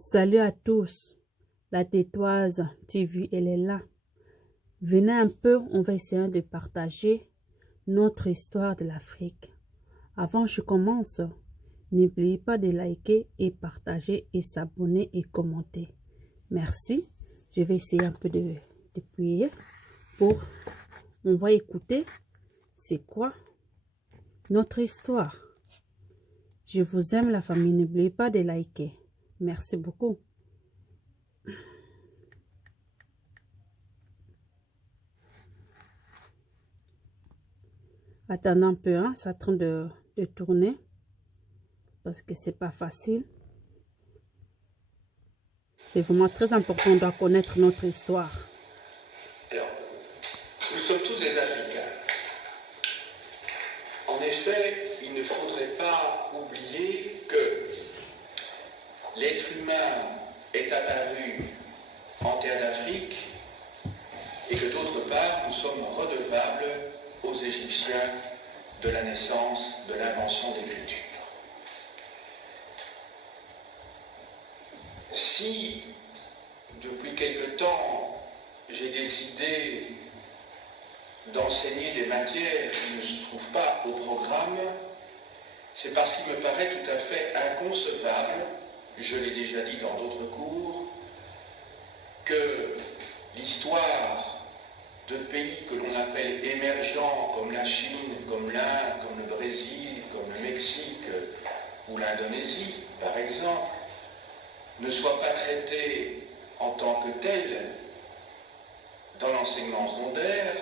Salut à tous, la Tétoise TV, elle est là. Venez un peu, on va essayer de partager notre histoire de l'Afrique. Avant que je commence, n'oubliez pas de liker et partager et s'abonner et commenter. Merci. Je vais essayer un peu de prier pour... On va écouter c'est quoi notre histoire. Je vous aime la famille, n'oubliez pas de liker. Merci beaucoup. Attendez un peu, hein, c'est en train de tourner parce que c'est pas facile. C'est vraiment très important, on doit connaître notre histoire. Alors, nous sommes tous des Africains. En effet, il ne faudrait pas oublier que l'être humain est apparu en terre d'Afrique et que d'autre part, nous sommes redevables aux Égyptiens de la naissance de l'invention d'écriture. Si, depuis quelque temps, j'ai décidé d'enseigner des matières qui ne se trouvent pas au programme, c'est parce qu'il me paraît tout à fait inconcevable, je l'ai déjà dit dans d'autres cours, que l'histoire de pays que l'on appelle émergents, comme la Chine, comme l'Inde, comme le Brésil, comme le Mexique ou l'Indonésie, par exemple, ne soit pas traitée en tant que telle dans l'enseignement secondaire,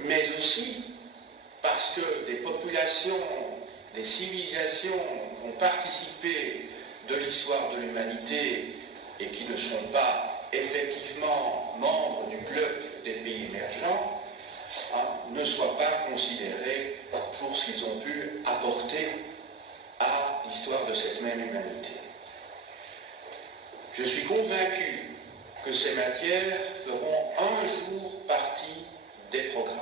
mais aussi parce que des populations, des civilisations ont participé de l'histoire de l'humanité et qui ne sont pas effectivement membres du club des pays émergents, ne soient pas considérés pour ce qu'ils ont pu apporter à l'histoire de cette même humanité. Je suis convaincu que ces matières feront un jour partie des programmes.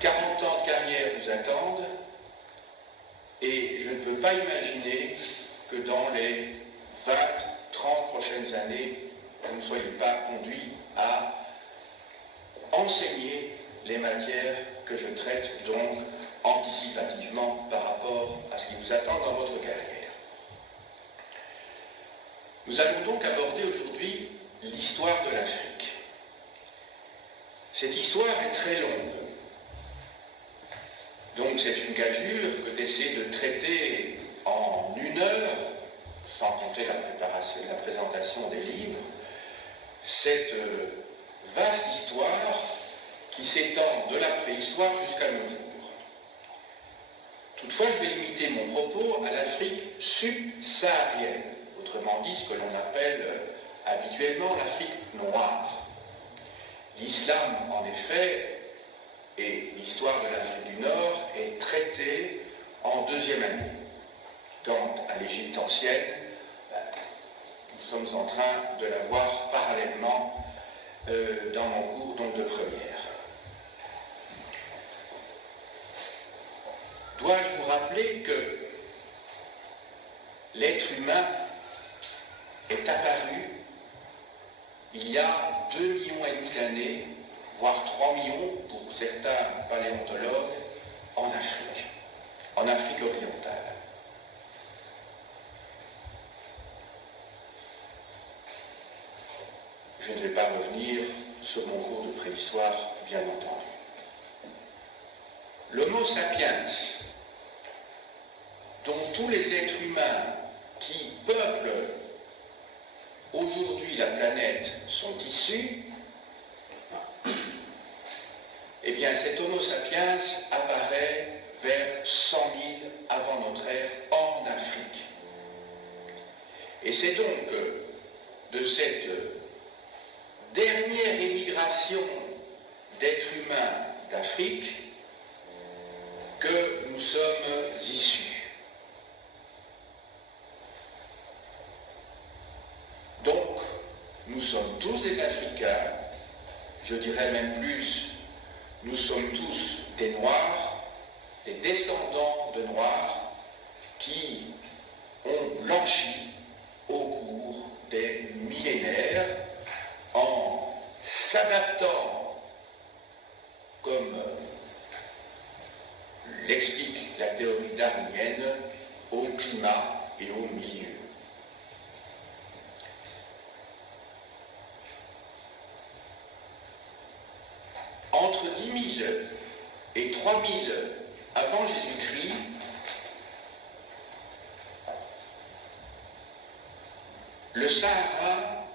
40 ans de carrière vous attendent et je ne peux pas imaginer que dans les 20, 30 prochaines années, vous ne soyez pas conduits à enseigner les matières que je traite donc anticipativement par rapport à ce qui vous attend dans votre carrière. Nous allons donc aborder aujourd'hui l'histoire de l'Afrique. Cette histoire est très longue. Donc c'est une gageure que d'essayer de traiter en 1 heure, sans compter la préparation, la présentation des livres, cette vaste histoire qui s'étend de la préhistoire jusqu'à nos jours. Toutefois, je vais limiter mon propos à l'Afrique subsaharienne, autrement dit ce que l'on appelle habituellement l'Afrique noire. L'islam, en effet, et l'histoire de l'Afrique du Nord est traitée en 2e année. Quant à l'Égypte ancienne, nous sommes en train de la voir parallèlement dans mon cours donc de première. Dois-je vous rappeler que l'être humain est apparu il y a 2,5 millions d'années, voire 3 millions pour certains paléontologues, en Afrique orientale. Je ne vais pas revenir sur mon cours de préhistoire, bien entendu. L'Homo sapiens, dont tous les êtres humains qui peuplent aujourd'hui la planète sont issus, eh bien cet Homo sapiens apparaît vers 100 000 avant notre ère en Afrique. Et c'est donc de cette dernière émigration d'êtres humains d'Afrique que nous sommes issus. Donc, nous sommes tous des Africains, je dirais même plus, nous sommes tous des Noirs, des descendants de Noirs, la théorie darwinienne au climat et au milieu. Entre 10 000 et 3 000 avant Jésus-Christ, le Sahara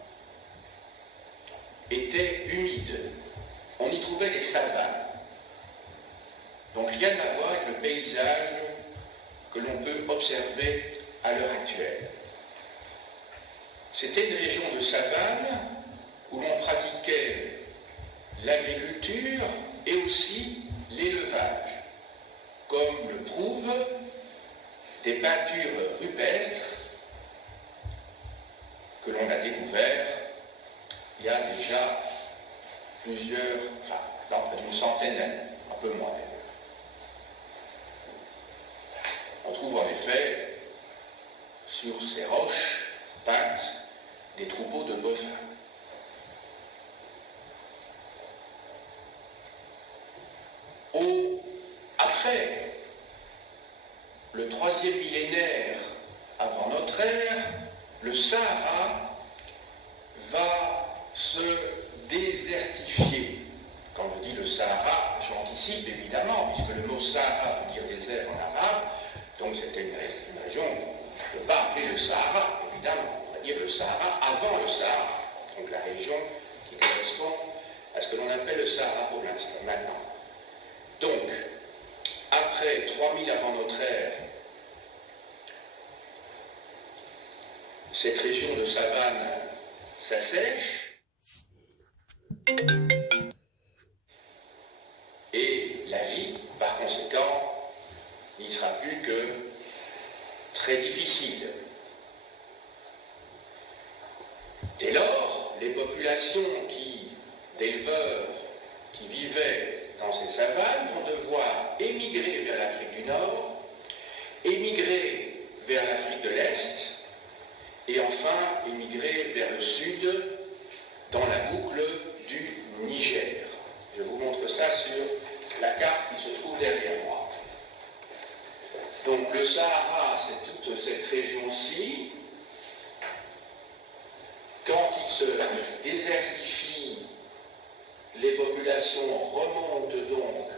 était humide. On y trouvait des savanes. Donc rien à voir avec le paysage que l'on peut observer à l'heure actuelle. C'était une région de savane où l'on pratiquait l'agriculture et aussi l'élevage, comme le prouvent des peintures rupestres que l'on a découvertes il y a déjà une centaine d'années, un peu moins d'ailleurs. On trouve en effet sur ces roches peintes des troupeaux de bovins. Après le 3e millénaire avant notre ère, le Sahara va se désertifier. Quand je dis le Sahara, j'anticipe évidemment, puisque le mot Sahara veut dire désert en arabe, donc c'était une région, on ne peut pas appeler le Sahara, évidemment, on va dire le Sahara avant le Sahara, donc la région qui correspond à ce que l'on appelle le Sahara pour l'instant, maintenant. Donc, après 3000 avant notre ère, cette région de savane s'assèche, et la vie, par conséquent, n'y sera plus que très difficile. Dès lors, les populations d'éleveurs qui vivaient dans ces savanes vont devoir émigrer vers l'Afrique du Nord, émigrer vers l'Afrique de l'Est, et enfin émigrer vers le sud dans la boucle du Niger. Je vous montre ça sur la carte qui se trouve derrière moi. Donc le Sahara, c'est toute cette région-ci. Quand il se désertifie, les populations remontent donc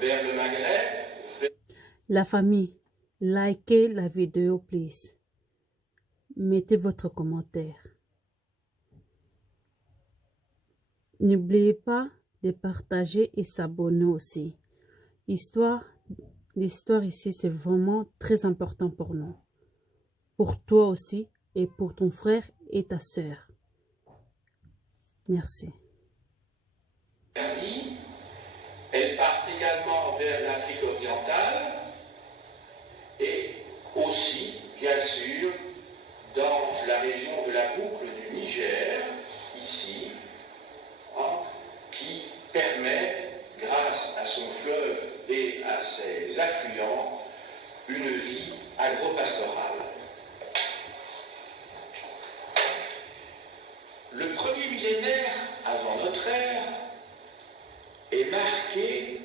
vers le Maghreb. La famille, likez la vidéo, please. Mettez votre commentaire. N'oubliez pas de partager et s'abonner aussi. L'histoire ici, c'est vraiment très important pour nous. Pour toi aussi et pour ton frère et ta sœur. Merci. Elles partent également vers l'Afrique orientale et aussi, bien sûr, dans la région de la boucle du Niger, ici, qui permet, grâce à son fleuve et à ses affluents, une vie agro-pastorale. Le premier millénaire avant notre ère est marqué,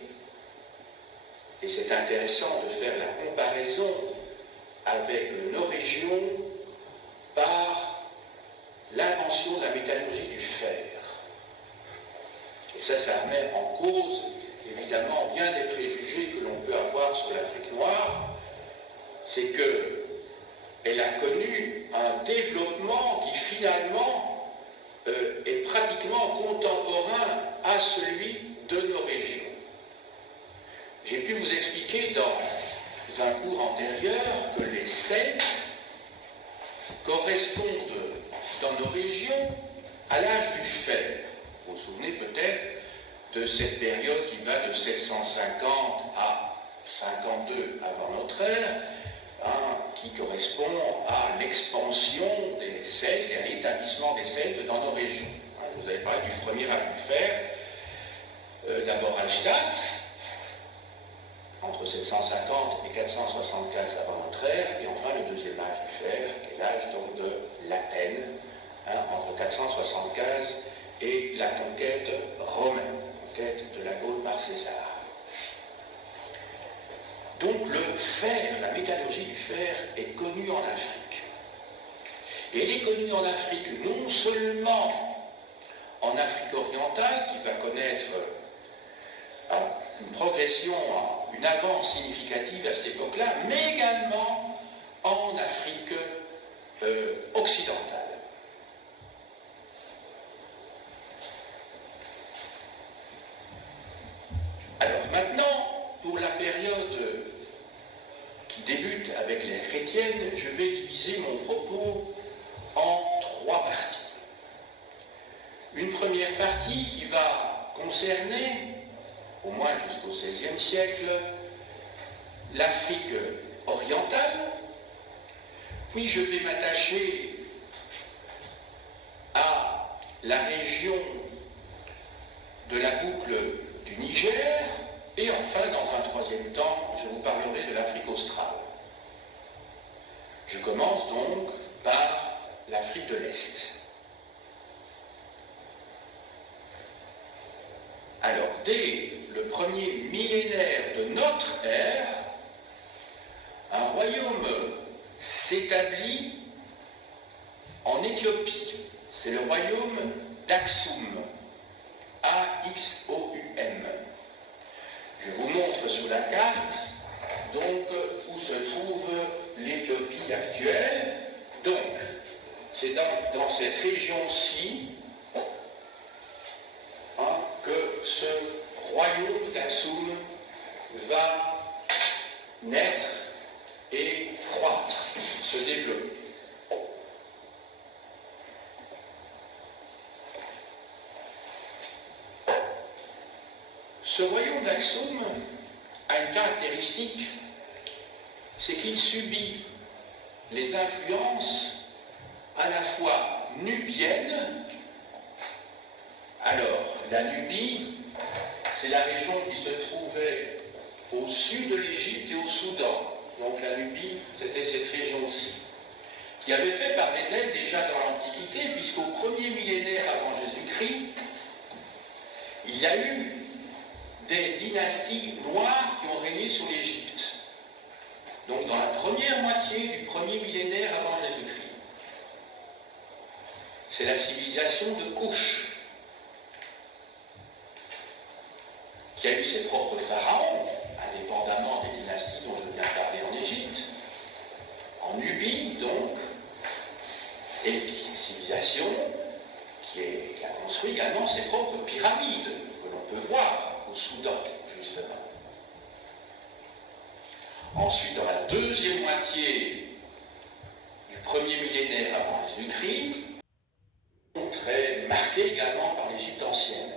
et c'est intéressant de faire la comparaison avec nos régions, par l'invention de la métallurgie du fer. Et ça remet en cause, évidemment, bien des préjugés que l'on peut avoir sur l'Afrique noire. C'est qu'elle a connu un développement qui, finalement, est pratiquement contemporain à celui de nos régions. J'ai pu vous expliquer dans un cours antérieur que les Celtes correspondent dans nos régions à l'âge du fer. Vous vous souvenez peut-être de cette période qui va de 750 à 52 avant notre ère, qui correspond à l'expansion des Celtes et à l'établissement des Celtes dans nos régions. Je vous avais parlé du premier âge du fer, d'abord Hallstatt, entre 750 et 475 avant notre ère, et enfin le deuxième âge du fer, qui est l'âge donc de l'Athènes, entre 475 et la conquête romaine, conquête de la Gaule par César. Donc le fer, la métallurgie du fer est connue en Afrique. Et elle est connue en Afrique non seulement en Afrique orientale, qui va connaître une progression, une avance significative à cette époque-là, mais également en Afrique occidentale. Alors maintenant, pour la période qui débute avec l'ère chrétienne, je vais diviser mon propos en 3 parties. Une première partie qui va concerner, au moins jusqu'au XVIe siècle, l'Afrique orientale, puis je vais m'attacher à la région de la boucle du Niger, et enfin, dans un troisième temps, je vous parlerai de l'Afrique australe. Je commence donc par l'Afrique de l'Est. Alors, dès le premier millénaire de notre ère, un royaume s'établit en Éthiopie. C'est le royaume d'Aksum. A-X-O-U-M. Je vous montre sur la carte donc où se trouve l'Éthiopie actuelle. Donc, c'est dans cette région-ci que ce royaume d'Aksum va naître et croître, se développer. Ce royaume d'Aksum a une caractéristique, c'est qu'il subit les influences à la fois nubiennes. Alors, la Nubie, c'est la région qui se trouvait au sud de l'Égypte et au Soudan. Donc la Nubie, c'était cette région-ci, qui avait fait parler d'elle déjà dans l'Antiquité, puisqu'au premier millénaire avant Jésus-Christ, il y a eu des dynasties noires qui ont régné sur l'Égypte. Donc dans la première moitié du premier millénaire avant Jésus-Christ. C'est la civilisation de Couche, qui a eu ses propres pharaons, indépendamment des dynasties dont je viens de parler en Égypte, en Nubie donc, et une civilisation qui a construit également ses propres pyramides, que l'on peut voir au Soudan, justement. Ensuite, dans la deuxième moitié du premier millénaire avant Jésus-Christ, très marqué également par l'Égypte ancienne,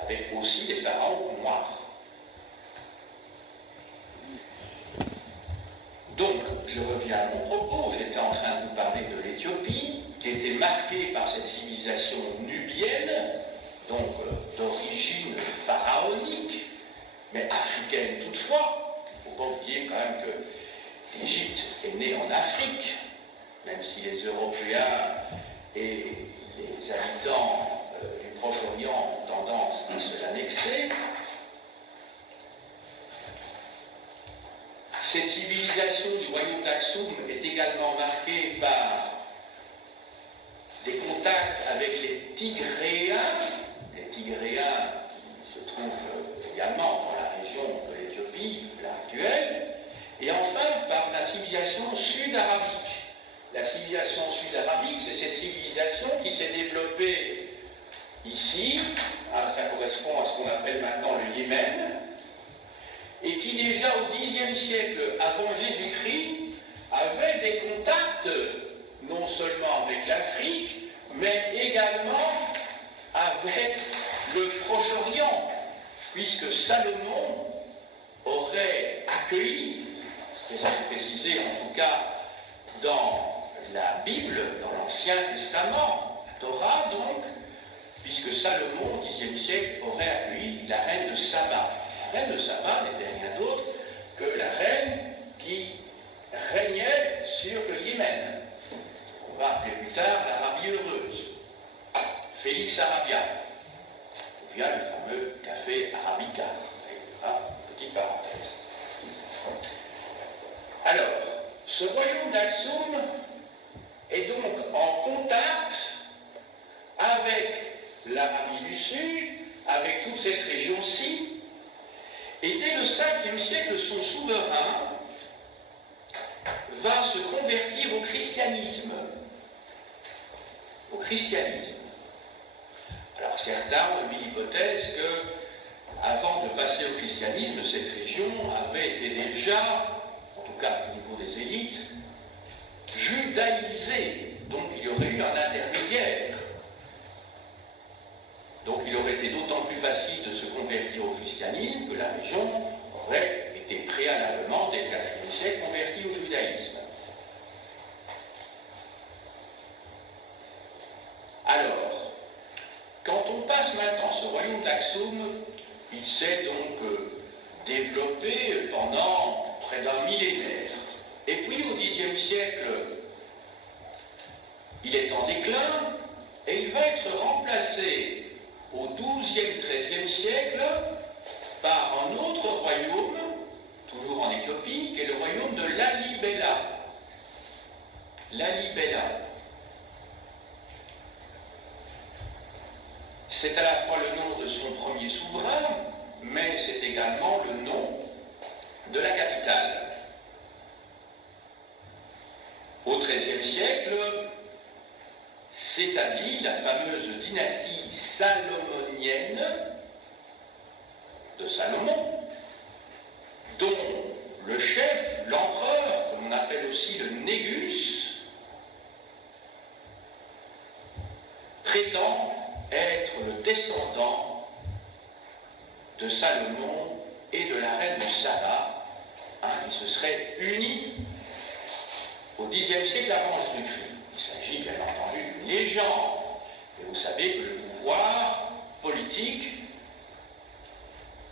avec aussi des pharaons noirs. Donc, je reviens à mon propos, j'étais en train de vous parler de l'Éthiopie, qui était marquée par cette civilisation nubienne, donc d'origine pharaonique, mais africaine toutefois. Il ne faut pas oublier quand même que l'Égypte est née en Afrique, même si les Européens et les habitants du Proche-Orient ont tendance à se l'annexer. Cette civilisation du royaume d'Aksum est également marquée par des contacts avec les Tigréens qui se trouvent également dans la région de l'Éthiopie actuelle, et enfin par la civilisation sud-arabique. La civilisation sud-arabique, c'est cette civilisation qui s'est développée ici, ça correspond à ce qu'on appelle maintenant le Yémen, et qui déjà au Xe siècle avant Jésus-Christ avait des contacts non seulement avec l'Afrique, mais également avec le Proche-Orient, puisque Salomon aurait accueilli, c'est précisé en tout cas dans la Bible, dans l'Ancien Testament, la Torah donc, puisque Salomon au Xe siècle aurait accueilli la reine de Saba. La reine de Saba n'était rien d'autre que la reine qui régnait sur le Yémen. On va appeler plus tard l'Arabie heureuse. Félix Arabia. Via le fameux café Arabica. Petite parenthèse. d'Aksum est donc en contact avec l'Arabie du Sud, avec toute cette région-ci, et dès le 5e siècle, son souverain va se convertir au christianisme. Au christianisme. Alors certains ont mis l'hypothèse que, avant de passer au christianisme, cette région avait été déjà, en tout cas au niveau des élites, judaïsée. Donc il y aurait eu un intermédiaire. Donc il aurait été d'autant plus facile de se convertir au christianisme que la région aurait été préalablement, dès le IVe siècle, convertie au judaïsme. Alors, quand on passe maintenant ce royaume d'Aksum, il s'est donc développé pendant près d'un millénaire. Et puis au Xe siècle, il est en déclin et il va être remplacé au XIIe, XIIIe siècle par un autre royaume, toujours en Éthiopie, qui est le royaume de Lalibela. Lalibela. C'est à la fois le nom de son premier souverain, mais c'est également le nom de la capitale. Au XIIIe siècle, s'établit la fameuse dynastie salomonienne de Salomon, dont le chef, l'empereur, que l'on appelle aussi le Négus, prétend être le descendant de Salomon et de la reine de Saba, qui se seraient unis au Xe siècle avant Jésus-Christ. Il s'agit bien entendu d'une légende. Et vous savez que le pouvoir politique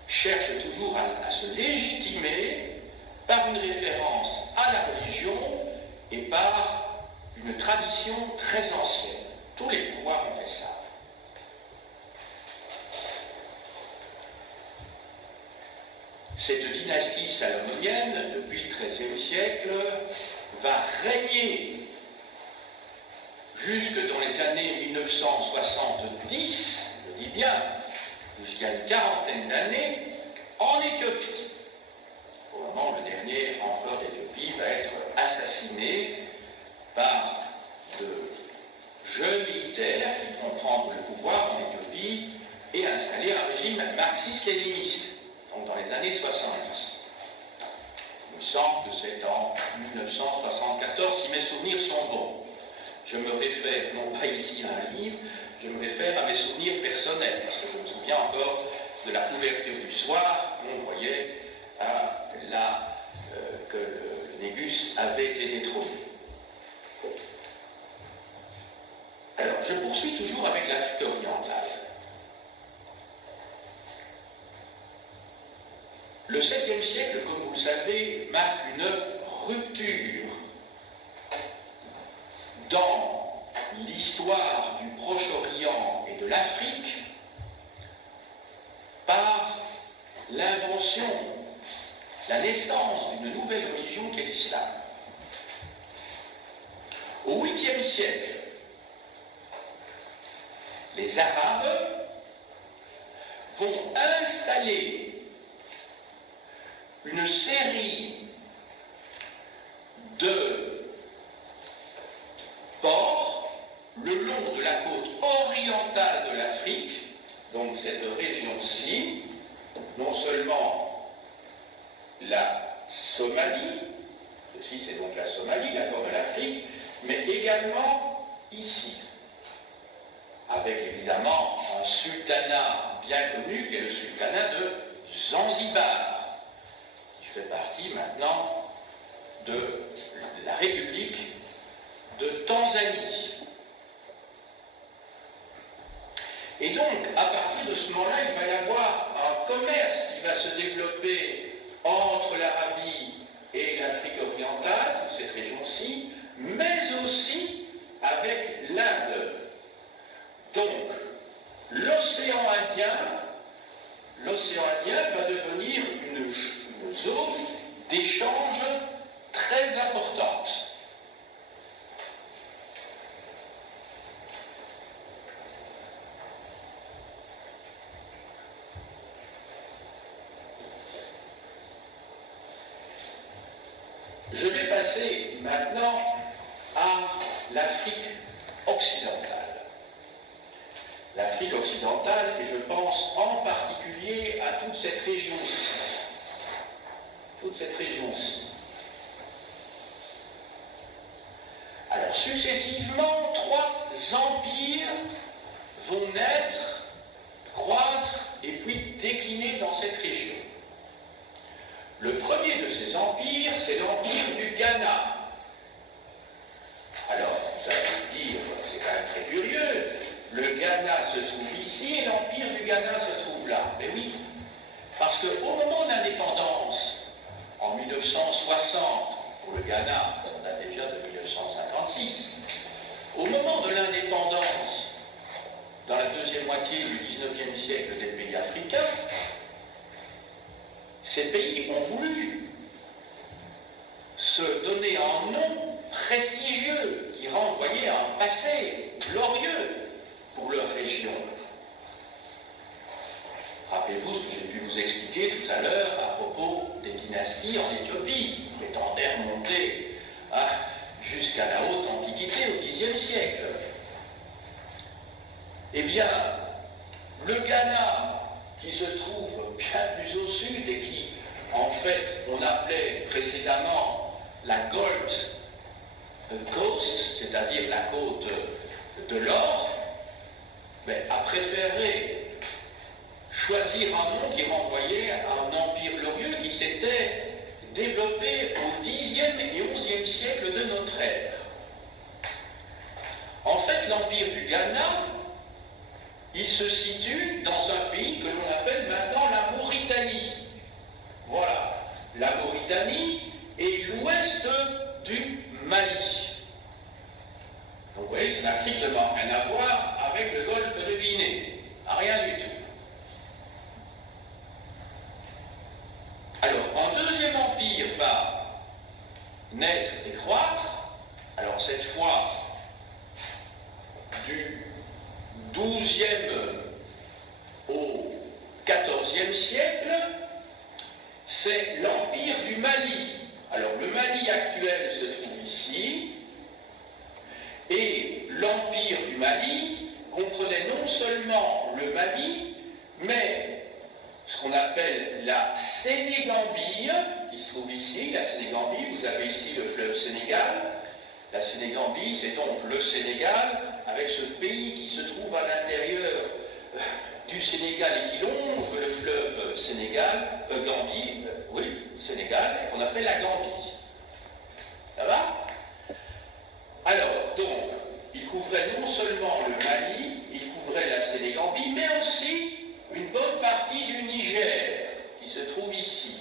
cherche toujours à se légitimer par une référence à la religion et par une tradition très ancienne. Tous les pouvoirs ont fait ça. Cette dynastie salomonienne, depuis le XIIIe siècle, va régner jusque dans les années 1970, je dis bien, jusqu'à une quarantaine d'années, en Éthiopie. Au moment où le dernier empereur d'Éthiopie va être assassiné par de jeunes militaires qui vont prendre le pouvoir en Éthiopie et installer un régime marxiste-léniniste, donc dans les années 70. Il me semble que c'est en 1974, si mes souvenirs sont bons. Je me réfère, non pas ici à un livre, je me réfère à mes souvenirs personnels, parce que je me souviens encore de la couverture du soir, où on voyait que le Négus avait été détrôné. Alors, je poursuis toujours avec l'Afrique orientale. Le 7e siècle, comme vous le savez, marque une rupture dans l'histoire du Proche-Orient et de l'Afrique par l'invention, la naissance d'une nouvelle religion qu'est l'islam. Au 8e siècle, les Arabes vont installer une série de ports le long de la côte orientale de l'Afrique, donc cette région-ci, non seulement la Somalie, ceci c'est donc la Somalie, la Corne de l'Afrique, mais également ici, avec évidemment un sultanat bien connu qui est le sultanat de Zanzibar, qui fait partie maintenant de la République de Tanzanie. Et donc, à partir de ce moment-là, il va y avoir un commerce qui va se développer entre l'Arabie et l'Afrique orientale, cette région-ci, mais aussi avec l'Inde. Donc, l'océan Indien va devenir une zone d'échange très importante. Je vais passer maintenant à l'Afrique occidentale. L'Afrique occidentale, et je pense en particulier à toute cette région-ci. Toute cette région-ci. Alors, successivement, 3 empires vont naître, croître et puis décliner dans cette région. Le premier de ces empires, c'est l'empire du Ghana. Alors, vous allez me dire, c'est quand même très curieux, le Ghana se trouve ici et l'empire du Ghana se trouve là. Mais oui, parce qu'au moment de l'indépendance, en 1960, pour le Ghana, on date déjà de 1956, au moment de l'indépendance, dans la deuxième moitié du XIXe siècle des pays africains, ces pays ont voulu se donner un nom prestigieux qui renvoyait à un passé glorieux pour leur région. Rappelez-vous ce que j'ai pu vous expliquer tout à l'heure à propos des dynasties en Éthiopie, qui prétendaient remonter jusqu'à la haute antiquité, au Xe siècle. Eh bien, le Ghana, qui se trouve bien plus au sud et qui, en fait, on appelait précédemment la Gold Coast, c'est-à-dire la côte de l'or, mais a préféré choisir un nom qui renvoyait à un empire glorieux qui s'était développé au Xe et XIe siècle de notre ère. En fait, l'empire du Ghana, il se situe dans un pays que l'on appelle maintenant la Mauritanie. Voilà, la Mauritanie est l'ouest du Mali. Donc vous voyez, ça n'a strictement rien à voir avec le golfe de Guinée. Rien du tout. Alors, un deuxième empire va naître et croître. Alors cette fois, du XIIe au XIVe siècle, c'est l'empire du Mali. Alors le Mali actuel se trouve ici, et l'empire du Mali comprenait non seulement le Mali, mais ce qu'on appelle la Sénégambie, qui se trouve ici. La Sénégambie, vous avez ici le fleuve Sénégal. La Sénégambie, c'est donc le Sénégal, avec ce pays qui se trouve à l'intérieur du Sénégal et qui longe le fleuve Sénégal, Sénégal, qu'on appelle la Gambie. Ça va? Alors, donc, il couvrait non seulement le Mali, il couvrait la Sénégambie, mais aussi une bonne partie du Niger, qui se trouve ici,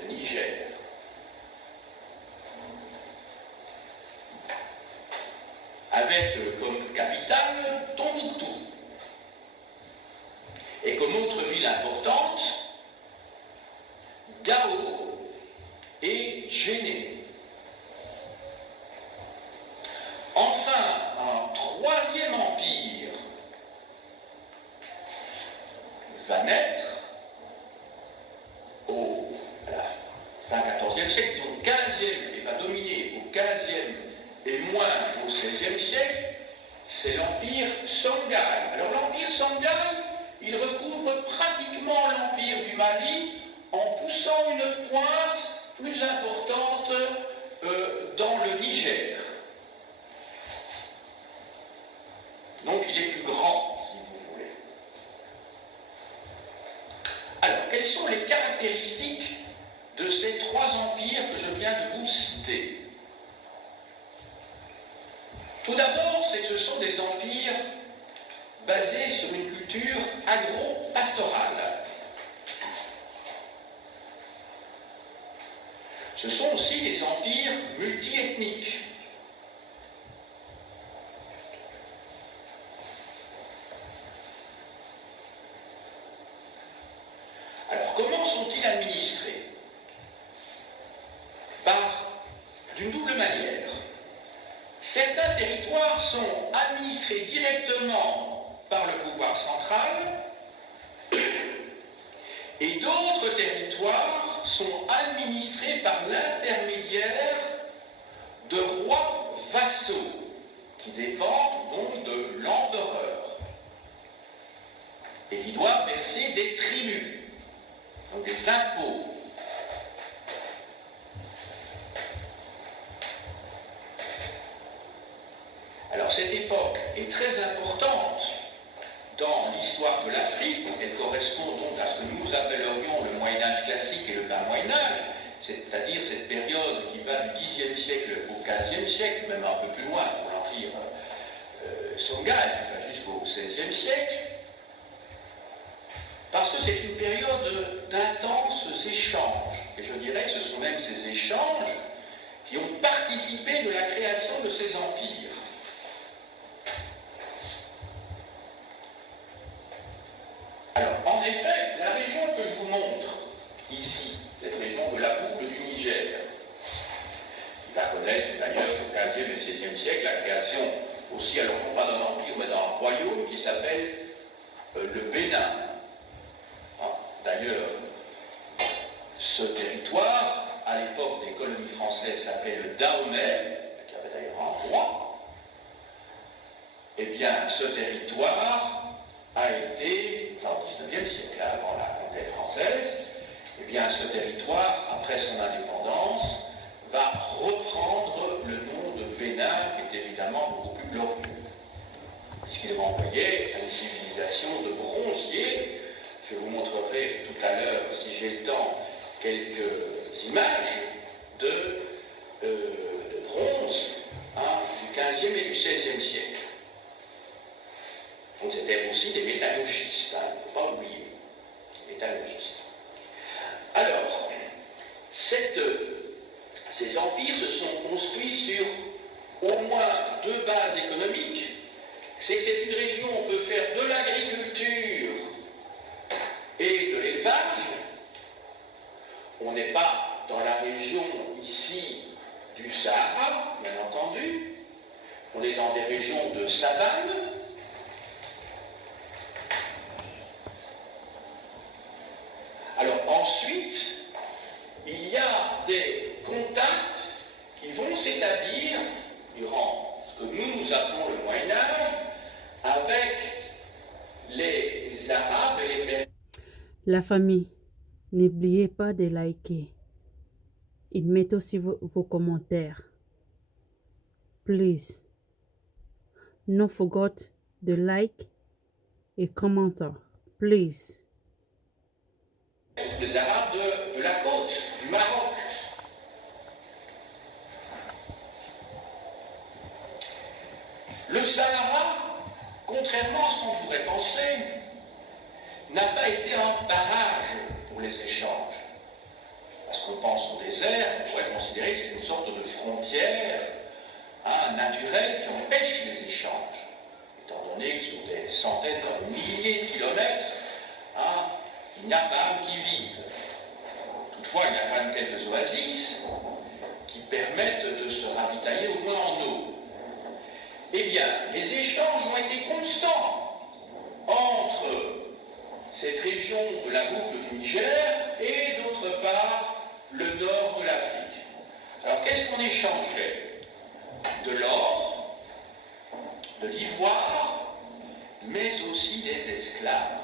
le Niger. Avec comme capitale Tombouctou. Et comme autre ville importante, Gao et Djenné. Enfin, un troisième empire va naître à la fin XIVe siècle, disons XVe, et va dominer au XVe et moins au XVIe siècle, c'est l'empire Songhai. Alors l'empire Songhai, il recouvre pratiquement l'empire du Mali en poussant une pointe plus importante dans le Niger. Donc il est plus grand, si vous voulez. Alors, quelles sont les caractéristiques de ces 3 empires que je viens de vous citer? Tout d'abord, c'est que ce sont des empires basés sur une culture agro-pastorale. Ce sont aussi des empires multiethniques. Alors, comment sont-ils administrés? D'une double manière. Certains territoires sont administrés directement par le pouvoir central et d'autres territoires sont administrés par l'intermédiaire des ventes donc de l'empereur et qui doivent verser des tributs, donc des impôts. Alors cette époque est très importante dans l'histoire de l'Afrique. Elle correspond donc à ce que nous appellerions le Moyen-Âge classique et le bas Moyen-Âge, c'est-à-dire cette période qui va du Xe siècle au XVe siècle, même un peu plus loin pour l'Empire Songhai, qui va jusqu'au XVIe siècle, parce que c'est une période d'intenses échanges. Et je dirais que ce sont même ces échanges qui ont participé de la création de ces empires. Alors, en effet, la région que je vous montre ici, cette région de la boucle du Niger, qui va connaître d'ailleurs au XVe et XVIe siècle la création aussi, alors non pas d'un empire, mais d'un royaume qui s'appelle le Bénin. D'ailleurs, ce territoire, à l'époque des colonies françaises, s'appelait le Dahomey, qui avait d'ailleurs un roi. Eh bien, ce territoire a été, enfin au XIXe siècle, avant la conquête française, eh bien, ce territoire, après son indépendance, va reprendre le nom de Bénin, qui est évidemment beaucoup plus glorieux, puisqu'il renvoyait à une civilisation de bronziers. Je vous montrerai tout à l'heure, si j'ai le temps, quelques images de bronze du XVe et du XVIe siècle. Donc c'était aussi des métallogistes, il ne faut pas oublier, métallogistes. Alors, ces empires se sont construits sur au moins deux bases économiques. C'est que c'est une région où on peut faire de l'agriculture et de l'élevage. On n'est pas dans la région ici du Sahara, bien entendu. On est dans des régions de savane. Alors ensuite, il y a des contacts qui vont s'établir durant ce que nous appelons le Moyen-Âge avec les Arabes et les Perses. La famille, n'oubliez pas de liker et mettez aussi vos commentaires. Please, don't forget de like et commenter. Please. Les Arabes de la côte, du Maroc. Le Sahara, contrairement à ce qu'on pourrait penser, n'a pas été un barrage pour les échanges. Parce qu'on pense au désert, on pourrait considérer que c'est une sorte de frontière naturelle qui empêche les échanges. Étant donné que sur des centaines, de milliers de kilomètres, il n'y a pas âme qui vive. Toutefois, il y a quand même quelques oasis qui permettent de se ravitailler au moins en eau. Eh bien, les échanges ont été constants entre cette région de la boucle du Niger et d'autre part le nord de l'Afrique. Alors qu'est-ce qu'on échangeait? De l'or, de l'ivoire, mais aussi des esclaves.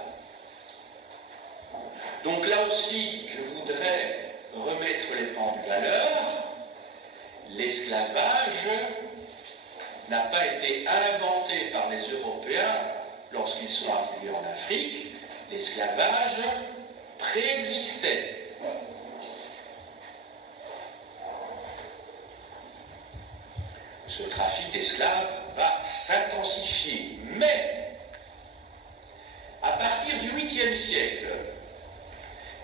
Donc là aussi, je voudrais remettre les pendules à l'heure. L'esclavage n'a pas été inventé par les Européens lorsqu'ils sont arrivés en Afrique. L'esclavage préexistait. Ce trafic d'esclaves va s'intensifier. Mais, à partir du 8e siècle,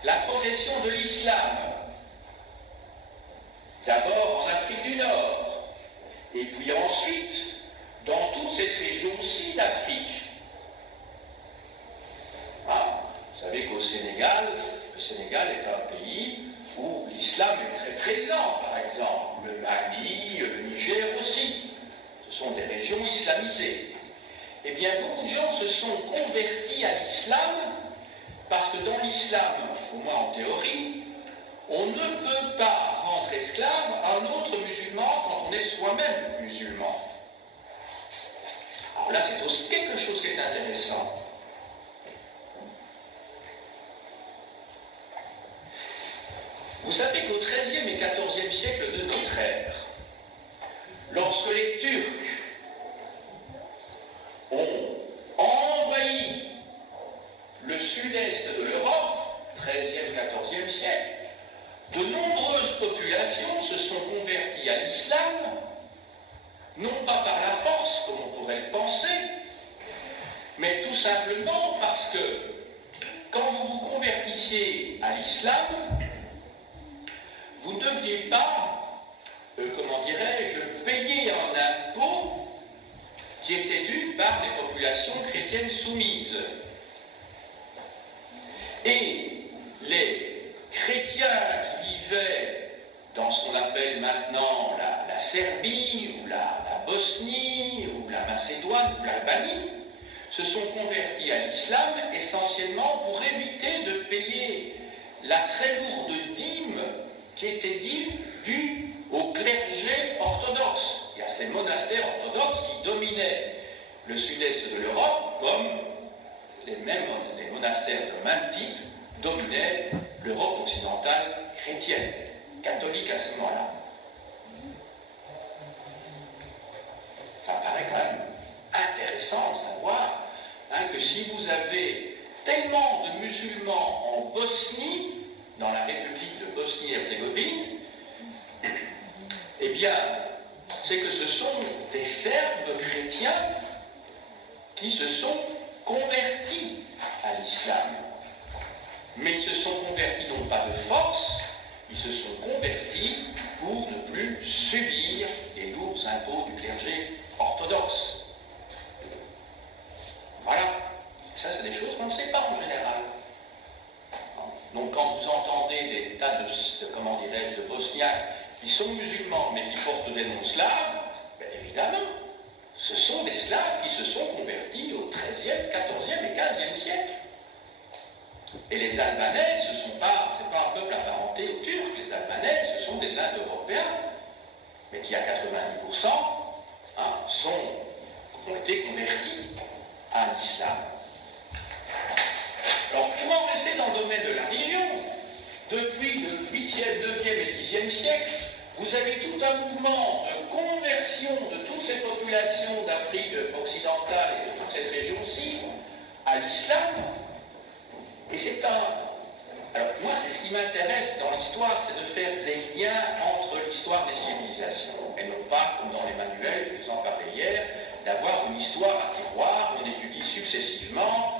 la progression de l'islam, d'abord en Afrique du Nord, et puis ensuite dans toute cette région-ci d'Afrique. Vous savez qu'au Sénégal, le Sénégal est un pays où l'islam est très présent, par exemple. Le Mali, le Niger aussi. Ce sont des régions islamisées. Eh bien, beaucoup de gens se sont convertis à l'islam parce que dans l'islam, au moins en théorie, on ne peut pas rendre esclave un autre musulman quand on est soi-même musulman. Alors là, c'est aussi quelque chose qui est intéressant. Vous savez qu'au XIIIe et XIVe siècle de notre ère, lorsque les Turcs ont envahi le sud-est de l'Europe, XIIIe, XIVe siècle, de nombreuses populations se sont converties à l'islam, non pas par la force, comme on pourrait le penser, mais tout simplement parce que quand vous vous convertissiez à l'islam, vous ne deviez pas, comment dirais-je, payer un impôt qui était dû par des populations chrétiennes soumises. Et les chrétiens qui vivaient dans ce qu'on appelle maintenant la Serbie, ou la Bosnie, ou la Macédoine, ou l'Albanie, se sont convertis à l'islam essentiellement pour éviter de payer la très lourde dîme qui était due au clergé orthodoxe. Il y a ces monastères orthodoxes qui dominaient le sud-est de l'Europe, comme les monastères de même type dominaient l'Europe occidentale chrétienne, catholique à ce moment-là. Ça me paraît quand même intéressant de savoir que si vous avez tellement de musulmans en Bosnie, dans la République de Bosnie-Herzégovine, eh bien, c'est que ce sont des Serbes chrétiens qui se sont convertis à l'islam. Mais ils se sont convertis non pas de force, ils se sont convertis pour ne plus subir les lourds impôts du clergé orthodoxe. Voilà. Ça, c'est des choses qu'on ne sait pas en général. Donc, quand vous entendez des tas de bosniaques qui sont musulmans, mais qui portent des noms slaves, bien évidemment, ce sont des slaves qui se sont convertis au XIIIe, XIVe et XVe siècle. Et les Albanais, c'est pas un peuple apparenté aux Turcs. Les Albanais, ce sont des Indo-Européens, mais qui à 90% ont été convertis à l'islam. Alors, pour en rester dans le domaine de la religion, depuis le 8e, 9e et 10e siècle, vous avez tout un mouvement de conversion de toutes ces populations d'Afrique occidentale et de toute cette région-ci à l'islam. Et c'est alors moi, c'est ce qui m'intéresse dans l'histoire, c'est de faire des liens entre l'histoire des civilisations, et non pas, comme dans les manuels, je vous en parlais hier, d'avoir une histoire à tiroir, où on étudie successivement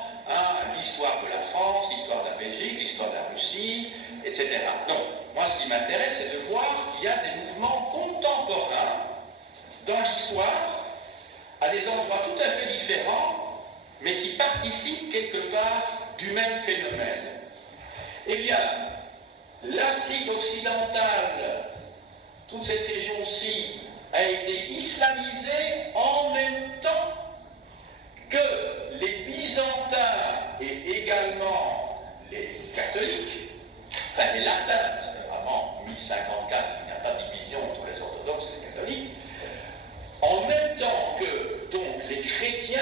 l'histoire de la France, l'histoire de la Belgique, l'histoire de la Russie, etc. Non, moi ce qui m'intéresse, c'est de voir qu'il y a des mouvements contemporains dans l'histoire, à des endroits tout à fait différents, mais qui participent quelque part du même phénomène. Eh bien, l'Afrique occidentale, toute cette région-ci, a été islamisée en même temps que les Byzantins et également les catholiques, enfin les latins, parce qu'avant 1054, il n'y a pas de division entre les orthodoxes et les catholiques, en même temps que donc les chrétiens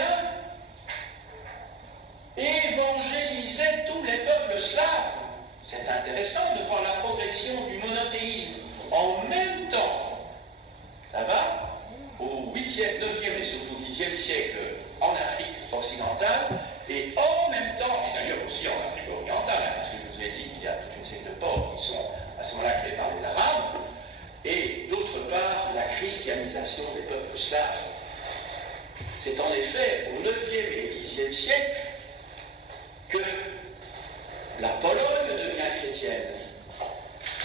évangélisaient tous les peuples slaves. C'est intéressant de voir la progression du monothéisme en même temps. Ça va? Au 8e, 9e et surtout 10e siècle en Afrique occidentale, et en même temps, et d'ailleurs aussi en Afrique orientale, parce que je vous ai dit qu'il y a toute une série de ports qui sont à ce moment-là créés par les Arabes, et d'autre part la christianisation des peuples slaves. C'est en effet au 9e et 10e siècle que la Pologne devient chrétienne,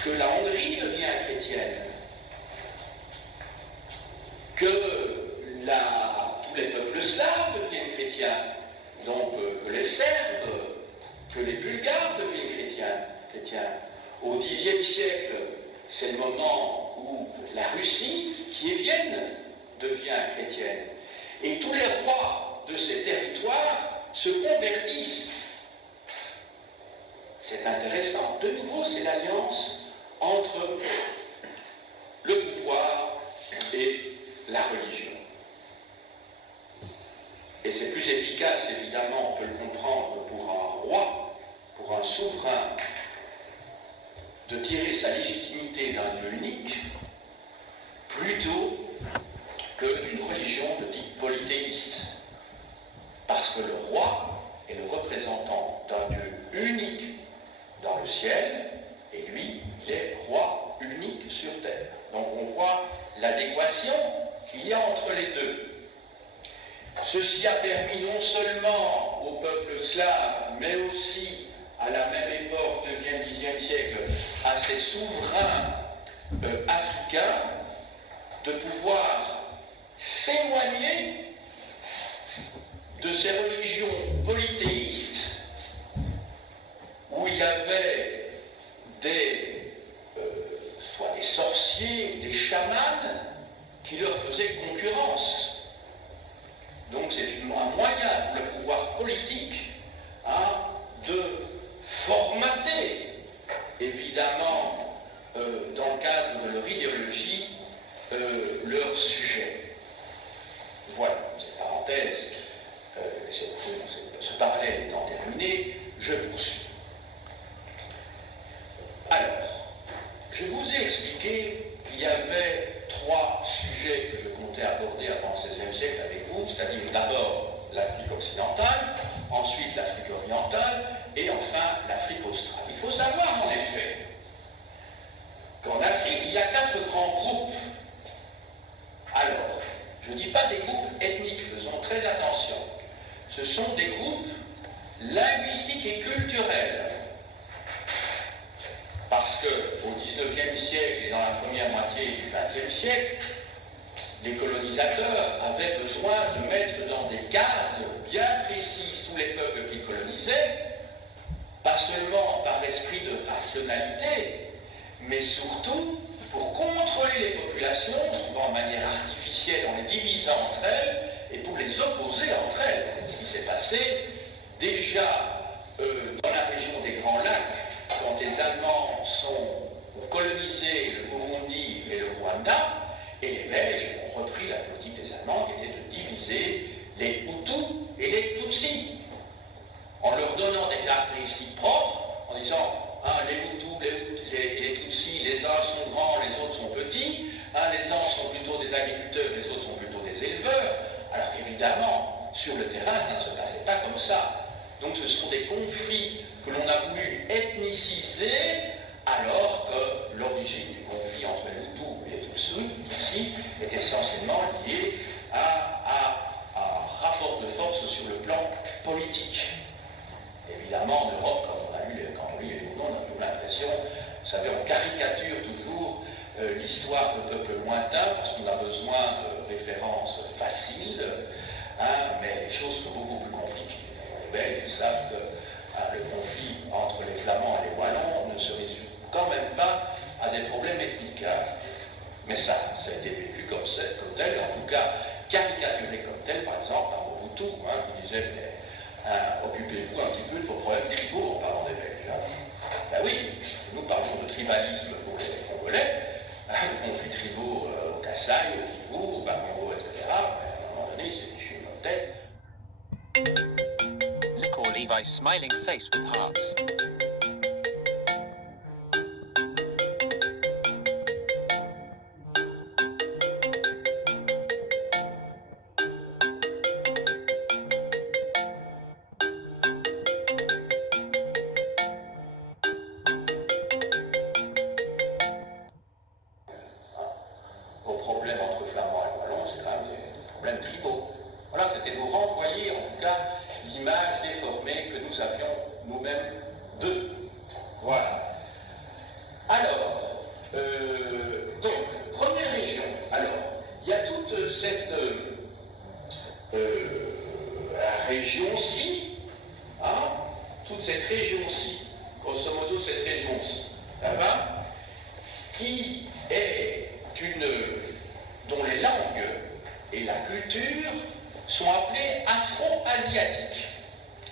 que la Hongrie devient chrétienne, que tous les peuples slaves deviennent chrétiens, donc que les Serbes, que les Bulgares deviennent chrétiens. Au Xe siècle, c'est le moment où la Russie, qui est Vienne, devient chrétienne. Et tous les rois de ces territoires se convertissent. C'est intéressant. De nouveau, c'est l'alliance entre le pouvoir et la religion. tirer sa légitimité d'un Dieu unique plutôt que d'une religion de type polythéiste. Parce que le roi est le représentant d'un Dieu unique dans le ciel, et lui, il est roi unique sur terre. Donc on voit l'adéquation qu'il y a entre les deux. Ceci a permis non seulement au peuple slave, mais aussi à la même époque, 9e, 10e siècle, à ces souverains africains de pouvoir s'éloigner de ces religions polythéistes où il y avait soit des sorciers, des chamans qui leur faisaient concurrence. Donc c'est un moyen pour le pouvoir politique de formater, évidemment, dans le cadre de leur idéologie, leur sujet. Voilà, cette parenthèse, ce parallèle étant terminé, je poursuis. Alors, je vous ai expliqué qu'il y avait 3 sujets que je comptais aborder avant le XVIe siècle avec vous, c'est-à-dire d'abord l'Afrique occidentale, ensuite l'Afrique orientale et enfin l'Afrique australe. Il faut savoir en effet qu'en Afrique, il y a 4 grands groupes. Alors, je ne dis pas des groupes ethniques, faisons très attention. Ce sont des groupes linguistiques et culturels. Parce qu'au XIXe siècle et dans la première moitié du XXe siècle, les colonisateurs avaient besoin de mettre dans des cases bien précises tous les peuples qu'ils colonisaient, pas seulement par esprit de rationalité, mais surtout pour contrôler les populations, souvent de manière artificielle en les divisant entre elles, et pour les opposer entre elles. C'est ce qui s'est passé déjà dans la région des Grands Lacs, quand les Allemands ont colonisé le Burundi et le Rwanda, et les Belges ont repris la politique des Allemands qui était de diviser les Hutus et les Tutsis, en leur donnant des caractéristiques propres, en disant les Hutus et les Tutsis, les uns sont grands, les autres sont petits, les uns sont plutôt des agriculteurs, les autres sont plutôt des éleveurs, alors qu'évidemment, sur le terrain, ça ne se passait pas comme ça. Donc ce sont des conflits que l'on a voulu ethniciser, alors que l'origine du conflit entre les Hutus et les Tutsis est essentiellement liée à un rapport de force sur le plan politique. Évidemment, en Europe, quand on lit les journaux, on a toujours l'impression, vous savez, on caricature toujours l'histoire de peuples lointains parce qu'on a besoin de références faciles, mais les choses sont beaucoup plus compliquées. Les Belges savent que le conflit entre les Flamands et les Wallons ne se résume quand même pas à des problèmes ethniques. Mais ça a été vécu comme tel, en tout cas caricaturé comme tel, par exemple, par Mobutu, qui disait occupez-vous un petit peu de vos problèmes tribaux en parlant des Belges. Ben oui, nous parlons de tribalisme pour les Congolais, de conflits tribaux au Kasaï, au Kivu, au Bakongo, etc. Ben, à un moment donné, c'est fichu comme tel. Look or Levi's smiling face with hearts. Vos problèmes entre Flamands et Wallons, c'est quand même des problèmes tribaux. Voilà, c'était pour renvoyer en tout cas l'image déformée que nous avions nous-mêmes d'eux. Voilà. Alors, donc, première région. Alors, il y a toute cette région-ci, toute cette région-ci, grosso modo cette région-ci, ça va, qui est dont les langues et la culture sont appelées afro-asiatiques.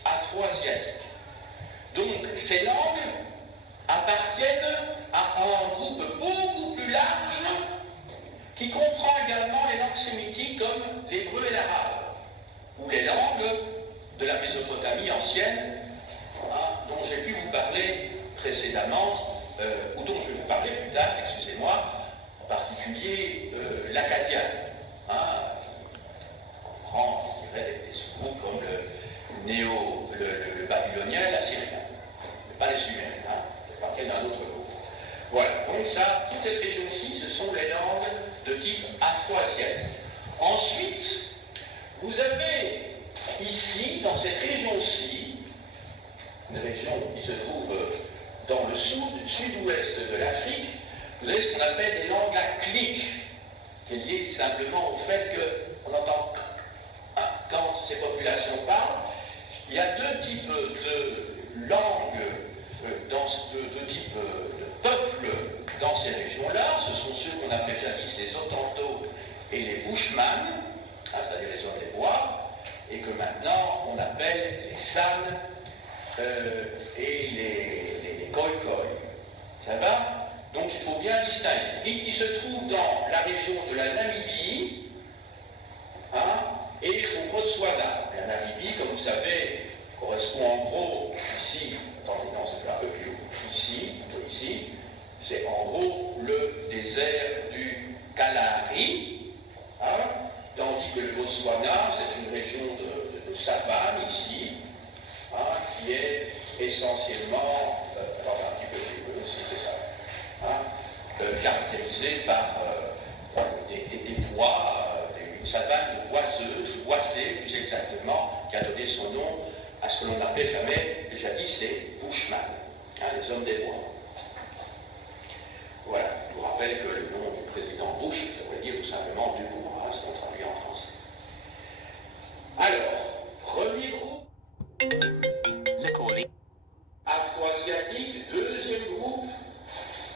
Afro-asiatiques. Donc ces langues appartiennent à un groupe beaucoup plus large qui comprend également les langues sémitiques comme l'hébreu et l'arabe, ou les langues de la Mésopotamie ancienne, dont j'ai pu vous parler précédemment, ou dont je vais vous parler plus tard, excusez-moi, en particulier l'Acadien, hein, on comprend, je dirais, des sous-groupes comme le babylonien, l'assyrien, mais pas les sumériens, hein, je parle d'un autre groupe. Voilà, donc ça, toute cette région-ci, ce sont les langues de type afro-asiatique. Ensuite, vous avez ici, dans cette région-ci, une région qui se trouve dans le sud-ouest de l'Afrique, vous avez ce qu'on appelle les langues à clic, qui est lié simplement au fait qu'on entend quand ces populations parlent. Il y a deux types de langues, deux types de peuples dans ces régions-là. Ce sont ceux qu'on appelait jadis les Hottentots et les Bushmen, c'est-à-dire les hommes des bois, et que maintenant on appelle les San et les Khoikhoi. Ça va? Donc il faut bien distinguer. Qui se trouve dans la région de la Namibie, hein, et au Botswana. La Namibie, comme vous savez, correspond en gros ici, attendez, non, c'est un peu plus haut, ici, c'est en gros le désert du Kalahari, hein, tandis que le Botswana, c'est une région de savane ici, hein, qui est essentiellement, attendez un petit peu plus aussi, c'est ça, hein, caractérisée par des bois, une savane boisée plus exactement, qui a donné son nom à ce que l'on appelait jadis les Bushmen, hein, les hommes des bois. Voilà, je vous rappelle que le nom du président Bush, ça voulait dire tout simplement du bois, hein, ce qu'on traduit en français. Alors, premier groupe, afro-asiatique, deuxième groupe,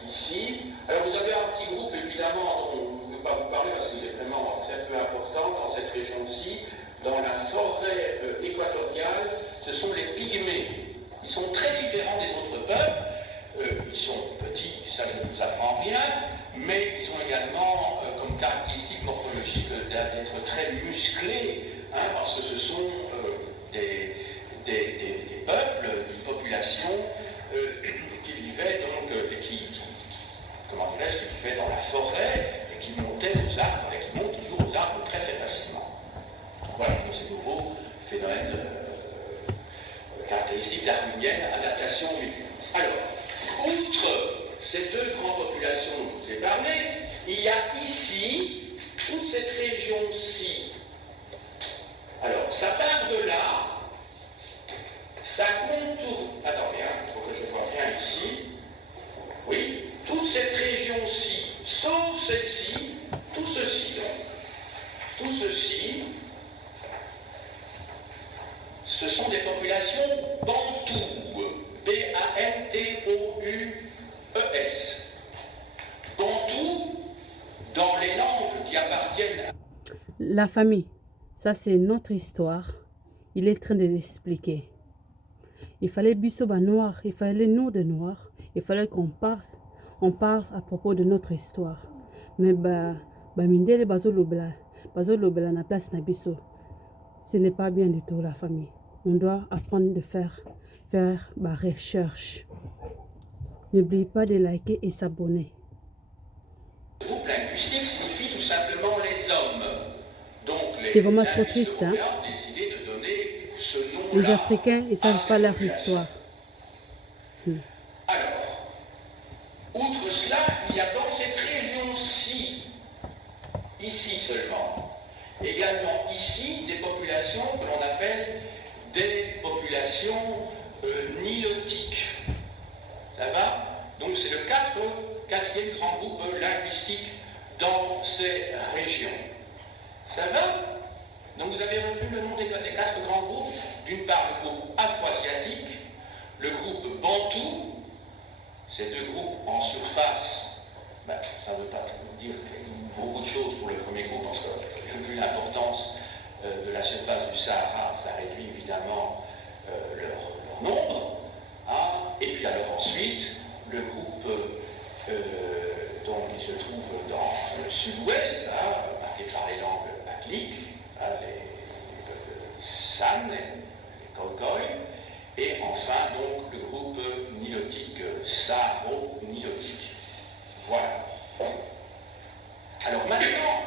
ici. Alors vous avez un petit groupe évidemment dont je ne vais pas vous parler parce qu'il est vraiment très peu important dans cette région-ci, dans la forêt équatoriale, ce sont les pygmées. Ils sont très différents des autres peuples, ils sont petits, ça je ne vous apprends rien, mais ils ont également comme caractéristique morphologique d'être très musclés, hein, parce que ce sont des peuples, une population qui vivaient donc, qui vivaient dans la forêt et qui montaient aux arbres, et qui montent toujours aux arbres très très facilement. Voilà, donc ces nouveaux phénomènes caractéristiques darwiniennes, adaptation au milieu. Alors, outre ces deux grandes populations dont je vous ai parlé, il y a ici, toute cette région-ci. Alors, ça part de là, ça contourne. Attendez, il faut que je vois bien ici. Oui, toute cette région-ci, sauf celle-ci, tout ceci, donc, tout ceci, ce sont des populations bantoues, B-A-N-T-O-U-E-S. Bantoues, dans les langues qui appartiennent à... La famille, ça c'est notre histoire. Il est en train de l'expliquer. Il fallait Bissoba noir, il fallait nous de noirs, il fallait qu'on parle. On parle à propos de notre histoire. Mais mindele bazolobela na place na biso. Ce n'est pas bien du tout la famille. On doit apprendre de faire recherche. N'oubliez pas de liker et s'abonner. Le groupe linguistique signifie tout simplement les hommes. Donc c'est vraiment trop triste, hein? Les Africains, ils ne savent pas leur histoire. Alors, outre cela, il y a dans cette région-ci, ici seulement, également ici, des populations que l'on appelle des populations nilotiques. Ça va? Donc c'est le quatrième grand groupe linguistique dans ces régions. Ça va? Donc vous avez retenu le nom des quatre grands groupes. D'une part, le groupe afro-asiatique, le groupe bantou. Ces deux groupes en surface, ça ne veut pas dire beaucoup de choses pour le premier groupe, parce que vu l'importance de la surface du Sahara, ça réduit évidemment leur nombre. Hein. Et puis alors ensuite, le groupe donc, qui se trouve dans le sud-ouest, marqué par les langues atliques, les San, les Khoikhoi, et enfin donc le groupe nilotique Saharo-nilotique. Alors maintenant,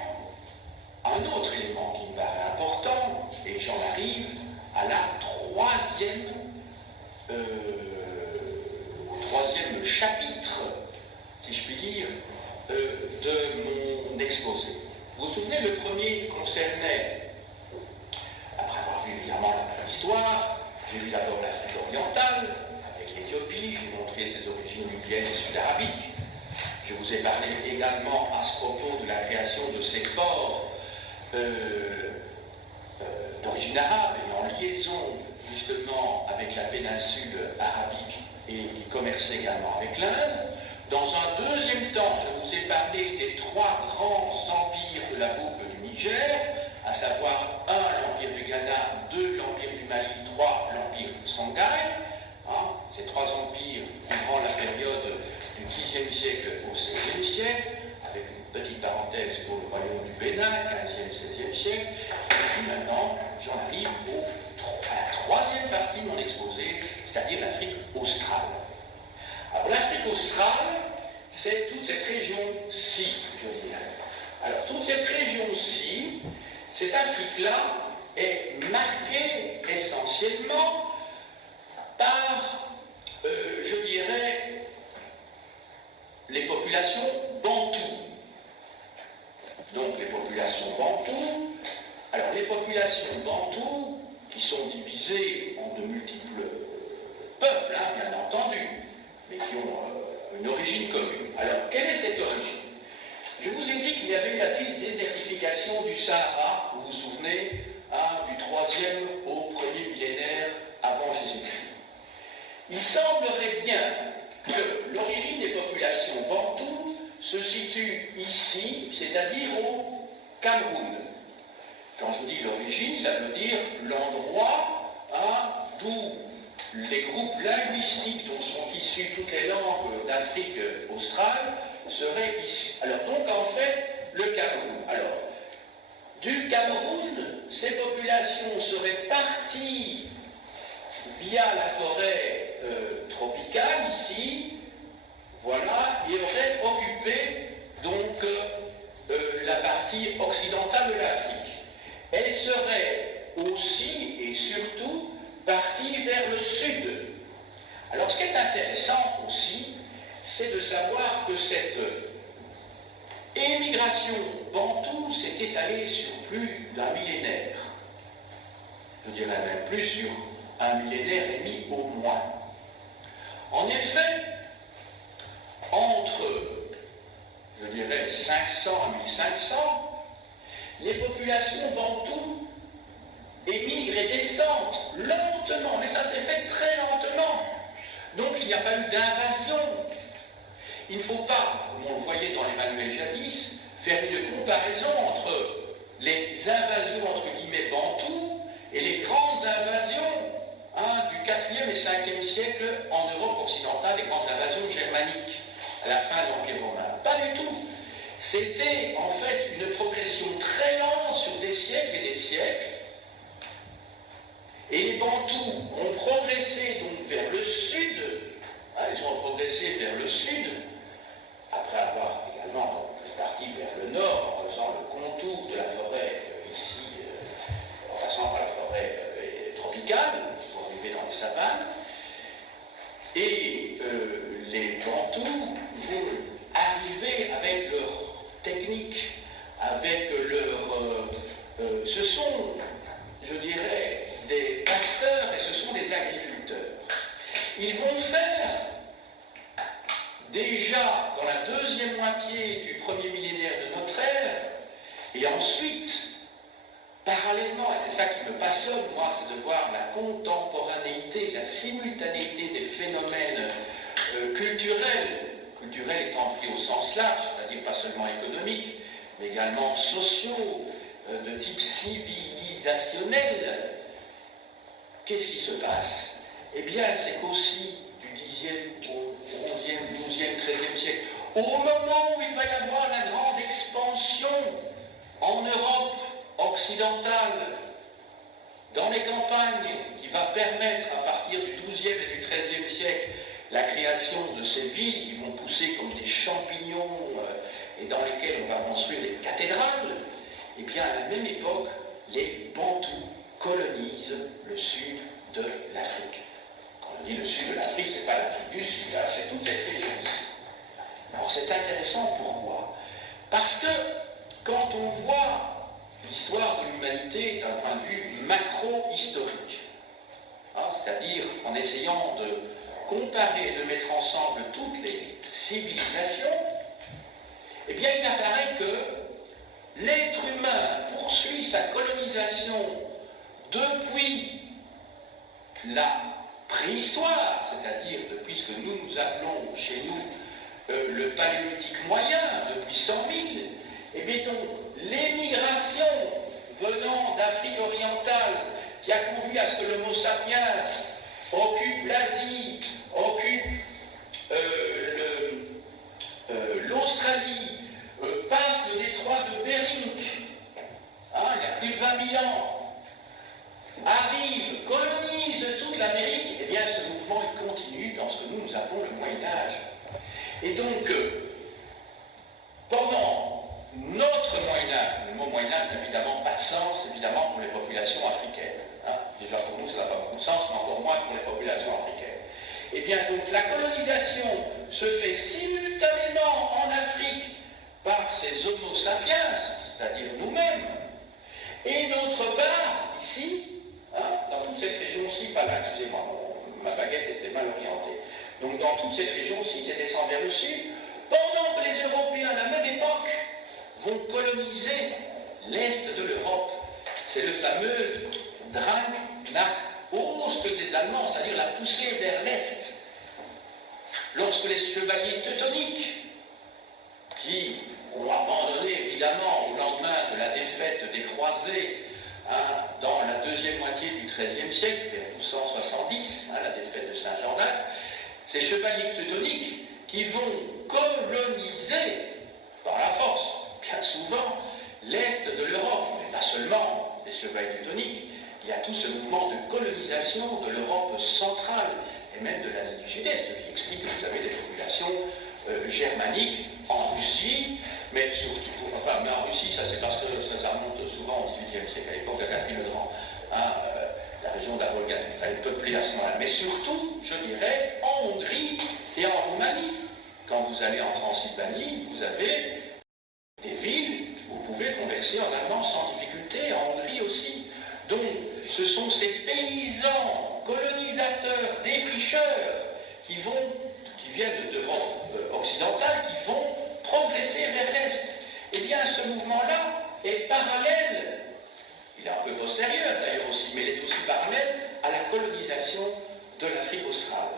un autre élément qui me paraît important, et j'en arrive à la troisième chapitre, si je puis dire, de mon exposé. Vous vous souvenez, le premier concernait, après avoir vu évidemment la préhistoire, j'ai vu d'abord l'Afrique orientale, avec l'Éthiopie, j'ai montré ses origines nubiennes et sud-arabiques. Je vous ai parlé également à ce propos de la création de ces ports d'origine arabe et en liaison justement avec la péninsule arabique et qui commerçait également avec l'Inde. Dans un deuxième temps, je vous ai parlé des trois grands empires de la boucle du Niger, à savoir 1, l'empire du Ghana, 2, l'empire du Mali, 3, l'empire Songhai. Ces trois empires couvrant la période du Xe siècle au XVIe siècle, avec une petite parenthèse pour le royaume du Bénin, 15e, 16e siècle. Et puis maintenant, j'en arrive à la troisième partie de mon exposé, c'est-à-dire l'Afrique australe. Alors l'Afrique australe, c'est toute cette région-ci, je dirais. Alors toute cette région-ci, cette Afrique-là est marquée essentiellement par, je dirais, les populations bantoues. Donc les populations bantoues, alors les populations bantoues qui sont divisées en de multiples peuples, bien entendu, mais qui ont une origine commune. Alors quelle est cette origine? Je vous ai dit qu'il y avait la désertification du Sahara, vous vous souvenez, du 3e au 1er millénaire avant Jésus-Christ. Il semblerait bien que l'origine des populations bantoues se situe ici, c'est-à-dire au Cameroun. Quand je dis l'origine, ça veut dire l'endroit d'où les groupes linguistiques dont sont issues toutes les langues d'Afrique australe seraient issus. Alors donc en fait, le Cameroun. Alors, du Cameroun, ces populations seraient parties via la forêt tropicale ici, voilà, et auraient occupé donc la partie occidentale de l'Afrique. Elles seraient aussi et surtout parties vers le sud. Alors ce qui est intéressant aussi, c'est de savoir que cette émigration bantoue s'est étalée sur plus d'un millénaire. Je dirais même plus sur un millénaire et demi au moins. En effet, entre, je dirais, 500 à 1500, les populations bantoues émigrent et descendent lentement, mais ça s'est fait très lentement. Donc il n'y a pas eu d'invasion. Il ne faut pas, comme on le voyait dans les manuels jadis, faire une comparaison entre les invasions entre guillemets bantoues et les grandes invasions du 4e et 5e siècle en Europe occidentale, les grandes invasions germaniques à la fin de l'Empire romain. Pas du tout. C'était en fait une progression très lente sur des siècles et des siècles. Et les Bantous ont progressé donc vers le sud, ils ont progressé vers le sud, après avoir également parti vers le nord en faisant le contour de la forêt ici, en passant par la forêt tropicale, pour arriver dans les savanes. Et les Bantous vont arriver avec leur technique, avec leur... ce sont, je dirais, des pasteurs et ce sont des agriculteurs. Ils vont faire, déjà dans la deuxième moitié du premier millénaire de notre ère, et ensuite, parallèlement, et c'est ça qui me passionne, moi, c'est de voir la contemporanéité, la simultanéité des phénomènes culturels étant pris au sens large, c'est-à-dire pas seulement économiques, mais également sociaux, de type civilisationnel. Qu'est-ce qui se passe? Eh bien, c'est qu'aussi du 10e au 11e, 12e, 13e siècle, au moment où il va y avoir la grande expansion en Europe occidentale, dans les campagnes, qui va permettre à partir du 12e et du 13e siècle la création de ces villes qui vont pousser comme des champignons et dans lesquels on va construire des cathédrales, et bien à la même époque, les Bantous colonisent le sud de l'Afrique. Quand on dit le sud de l'Afrique, ce n'est pas l'Afrique du Sud, c'est toute cette région-ci. Alors c'est intéressant, pourquoi? Parce que quand on voit l'histoire de l'humanité d'un point de vue macro-historique, c'est-à-dire en essayant de comparer et de mettre ensemble toutes les civilisations, eh bien il apparaît que l'être humain poursuit sa colonisation depuis la préhistoire, c'est-à-dire depuis ce que nous appelons chez nous le paléolithique moyen, depuis 100 000, et bien donc l'émigration venant d'Afrique orientale qui a conduit à ce que l'Homo sapiens occupe l'Asie, occupe l'Australie, passe le détroit de Bering, il y a plus de 20 000 ans, arrive, colonise toute l'Amérique, et bien ce mouvement il continue dans ce que nous appelons le Moyen-Âge. Et donc, pendant notre Moyen-Âge, le mot Moyen-Âge n'a évidemment pas de sens, évidemment, pour les populations africaines. Déjà pour nous, ça n'a pas beaucoup de sens, mais encore moins pour les populations africaines. Et bien donc, la colonisation se fait simultanément en Afrique par ces Homo sapiens, c'est-à-dire nous-mêmes, et d'autre part, ici, dans toute cette région-ci, pas là, excusez-moi, ma baguette était mal orientée. Donc dans toute cette région-ci, c'est descendu vers le sud, pendant que les Européens, à la même époque, vont coloniser l'Est de l'Europe. C'est le fameux Drang nach Ost des Allemands, c'est-à-dire la poussée vers l'Est. Lorsque les chevaliers teutoniques, qui ont abandonné évidemment au lendemain de la défaite des croisés, dans la deuxième moitié du XIIIe siècle, vers 1270, la défaite de Saint-Jean d'Acre, ces chevaliers teutoniques qui vont coloniser par la force, bien souvent, l'Est de l'Europe, mais pas seulement les chevaliers teutoniques, il y a tout ce mouvement de colonisation de l'Europe centrale et même de l'Asie du Sud-Est, qui explique que vous avez des populations germaniques en Russie, mais surtout, mais en Russie, ça c'est parce que ça remonte souvent au XVIIIe siècle, à l'époque de Catherine le Grand, la région de la Volga qu'il fallait peupler à ce moment-là, mais surtout, je dirais, en Hongrie et en Roumanie. Quand vous allez en Transylvanie, vous avez des villes où vous pouvez converser en allemand sans difficulté, en Hongrie aussi. Donc, ce sont ces paysans, colonisateurs, défricheurs, qui viennent de l'Europe occidentale, qui vont progresser vers l'Est. Eh bien, ce mouvement-là est parallèle, il est un peu postérieur d'ailleurs aussi, mais il est aussi parallèle à la colonisation de l'Afrique australe.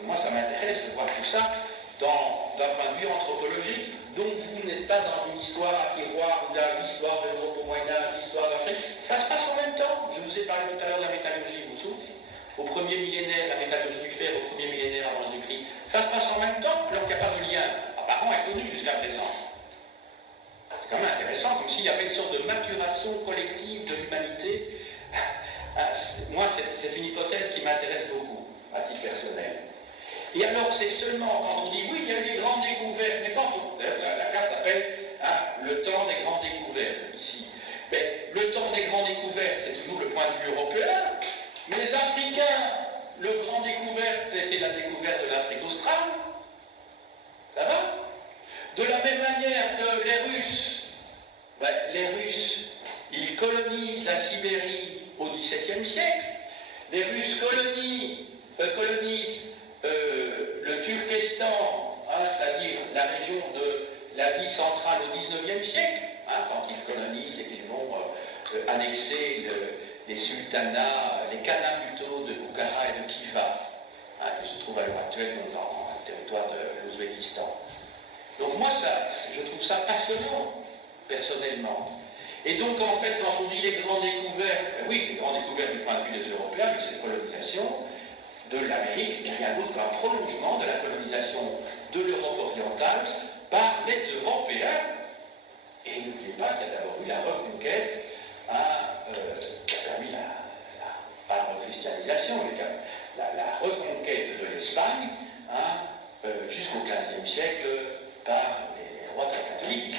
Et moi, ça m'intéresse de voir tout ça d'un point de vue anthropologique. Donc, vous n'êtes pas dans une histoire à tiroir, où l'histoire de l'Europe au Moyen-Âge, l'histoire d'Afrique. Ça se passe en même temps. Je vous ai parlé tout à l'heure de la métallurgie, vous vous souvenez? Au premier millénaire, la métallurgie du fer, au premier millénaire avant Jésus-Christ, ça se passe en même temps, alors qu'il n'y a pas de lien apparent et connu jusqu'à présent. C'est quand même intéressant, comme s'il y avait une sorte de maturation collective de l'humanité. Moi, c'est une hypothèse qui m'intéresse beaucoup, à titre personnel. Et alors, c'est seulement quand on dit, oui, il y a eu des grandes découvertes, mais quand la carte s'appelle le temps des grandes découvertes, ici. Mais le temps des grandes découvertes, c'est toujours le point de vue européen, mais les Africains, le grand découverte, c'était la découverte de l'Afrique australe. Ça va? De la même manière que les Russes, ils colonisent la Sibérie au XVIIe siècle. Les Russes colonisent le Turkestan, c'est-à-dire la région de l'Asie centrale au XIXe siècle, quand ils colonisent et qu'ils vont annexer les sultanats, les khanats plutôt, de Bukhara et de Khiva, qui se trouvent à l'heure actuelle dans le territoire de l'Ouzbékistan. Donc moi, je trouve ça passionnant, personnellement. Et donc, en fait, quand on dit les grandes découvertes, oui, les grandes découvertes du point de vue des Européens, mais c'est la colonisation de l'Amérique, il n'y a rien d'autre qu'un prolongement de la colonisation de l'Europe orientale par les Européens. Et n'oubliez pas qu'il y a d'abord eu la reconquête, qui a permis pas la rechristianisation, mais la reconquête de l'Espagne jusqu'au XVe siècle par les rois catholiques qui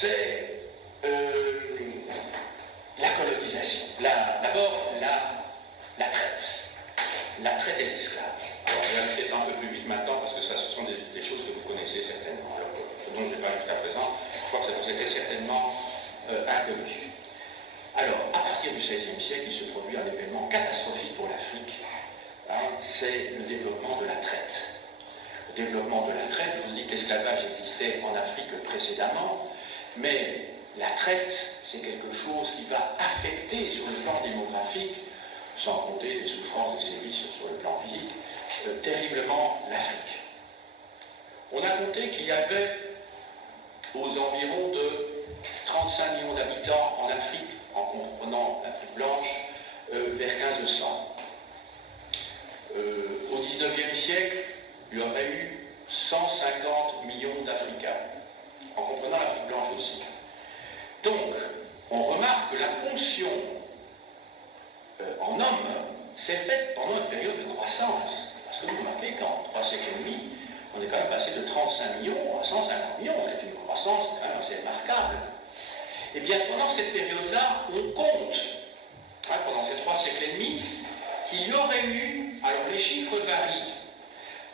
c'est la colonisation. D'abord, la traite des esclaves. Alors, je vais peut-être un peu plus vite maintenant, parce que ça, ce sont des choses que vous connaissez certainement. Alors, ce dont je n'ai pas jusqu'à présent, je crois que ça vous était certainement inconnu. Alors, à partir du XVIe siècle, il se produit un événement catastrophique pour l'Afrique. Hein, c'est le développement de la traite. Le développement de la traite, je vous dis que l'esclavage existait en Afrique précédemment, mais la traite, c'est quelque chose qui va affecter sur le plan démographique, sans compter les souffrances des sévices sur le plan physique, terriblement l'Afrique. On a compté qu'il y avait aux environs de 35 millions d'habitants en Afrique, en comprenant l'Afrique blanche, vers 1500. Au XIXe siècle, il y aurait eu 150 millions d'Africains, en comprenant l'Afrique blanche aussi. Donc, on remarque que la ponction en hommes s'est faite pendant une période de croissance. Parce que vous remarquez qu'en 3 siècles et demi, on est quand même passé de 35 millions à 150 millions, c'est une croissance quand même assez remarquable. Et bien, pendant cette période-là, on compte, pendant ces 3 siècles et demi, qu'il y aurait eu, alors les chiffres varient,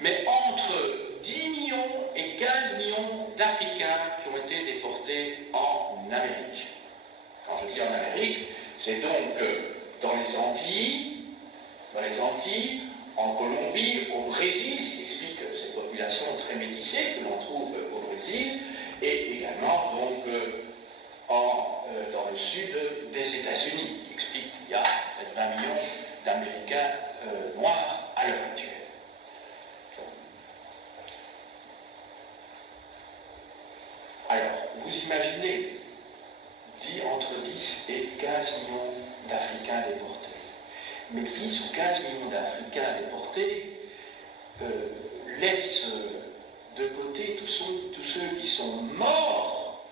mais entre 10 millions et 15 millions d'Africains qui ont été déportés en Amérique. Quand je dis en Amérique, c'est donc dans les Antilles, en Colombie, au Brésil, ce qui explique cette population très métissée que l'on trouve au Brésil, et également donc dans le sud des États-Unis, qui explique qu'il y a 20 millions d'Américains noirs à l'heure actuelle. Alors, vous imaginez, entre 10 et 15 millions d'Africains déportés. Mais 10 ou 15 millions d'Africains déportés laissent de côté tous ceux qui sont morts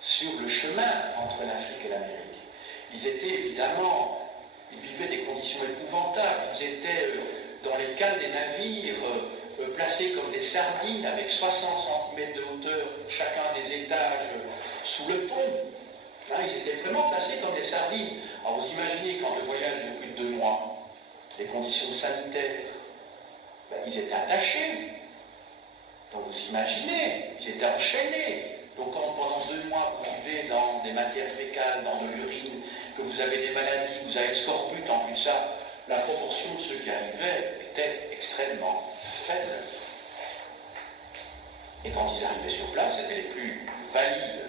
sur le chemin entre l'Afrique et l'Amérique. Ils vivaient des conditions épouvantables. Ils étaient dans les cales des navires, placés comme des sardines avec 60 cm de hauteur pour chacun des étages sous le pont. Ils étaient vraiment placés comme des sardines. Alors vous imaginez quand le voyage de plus de 2 mois, les conditions sanitaires, ils étaient attachés. Donc vous imaginez, ils étaient enchaînés. Donc quand pendant 2 mois vous vivez dans des matières fécales, dans de l'urine, que vous avez des maladies, vous avez scorbut, en plus de ça, la proportion de ceux qui arrivaient était extrêmement faible. Et quand ils arrivaient sur place, c'était les plus valides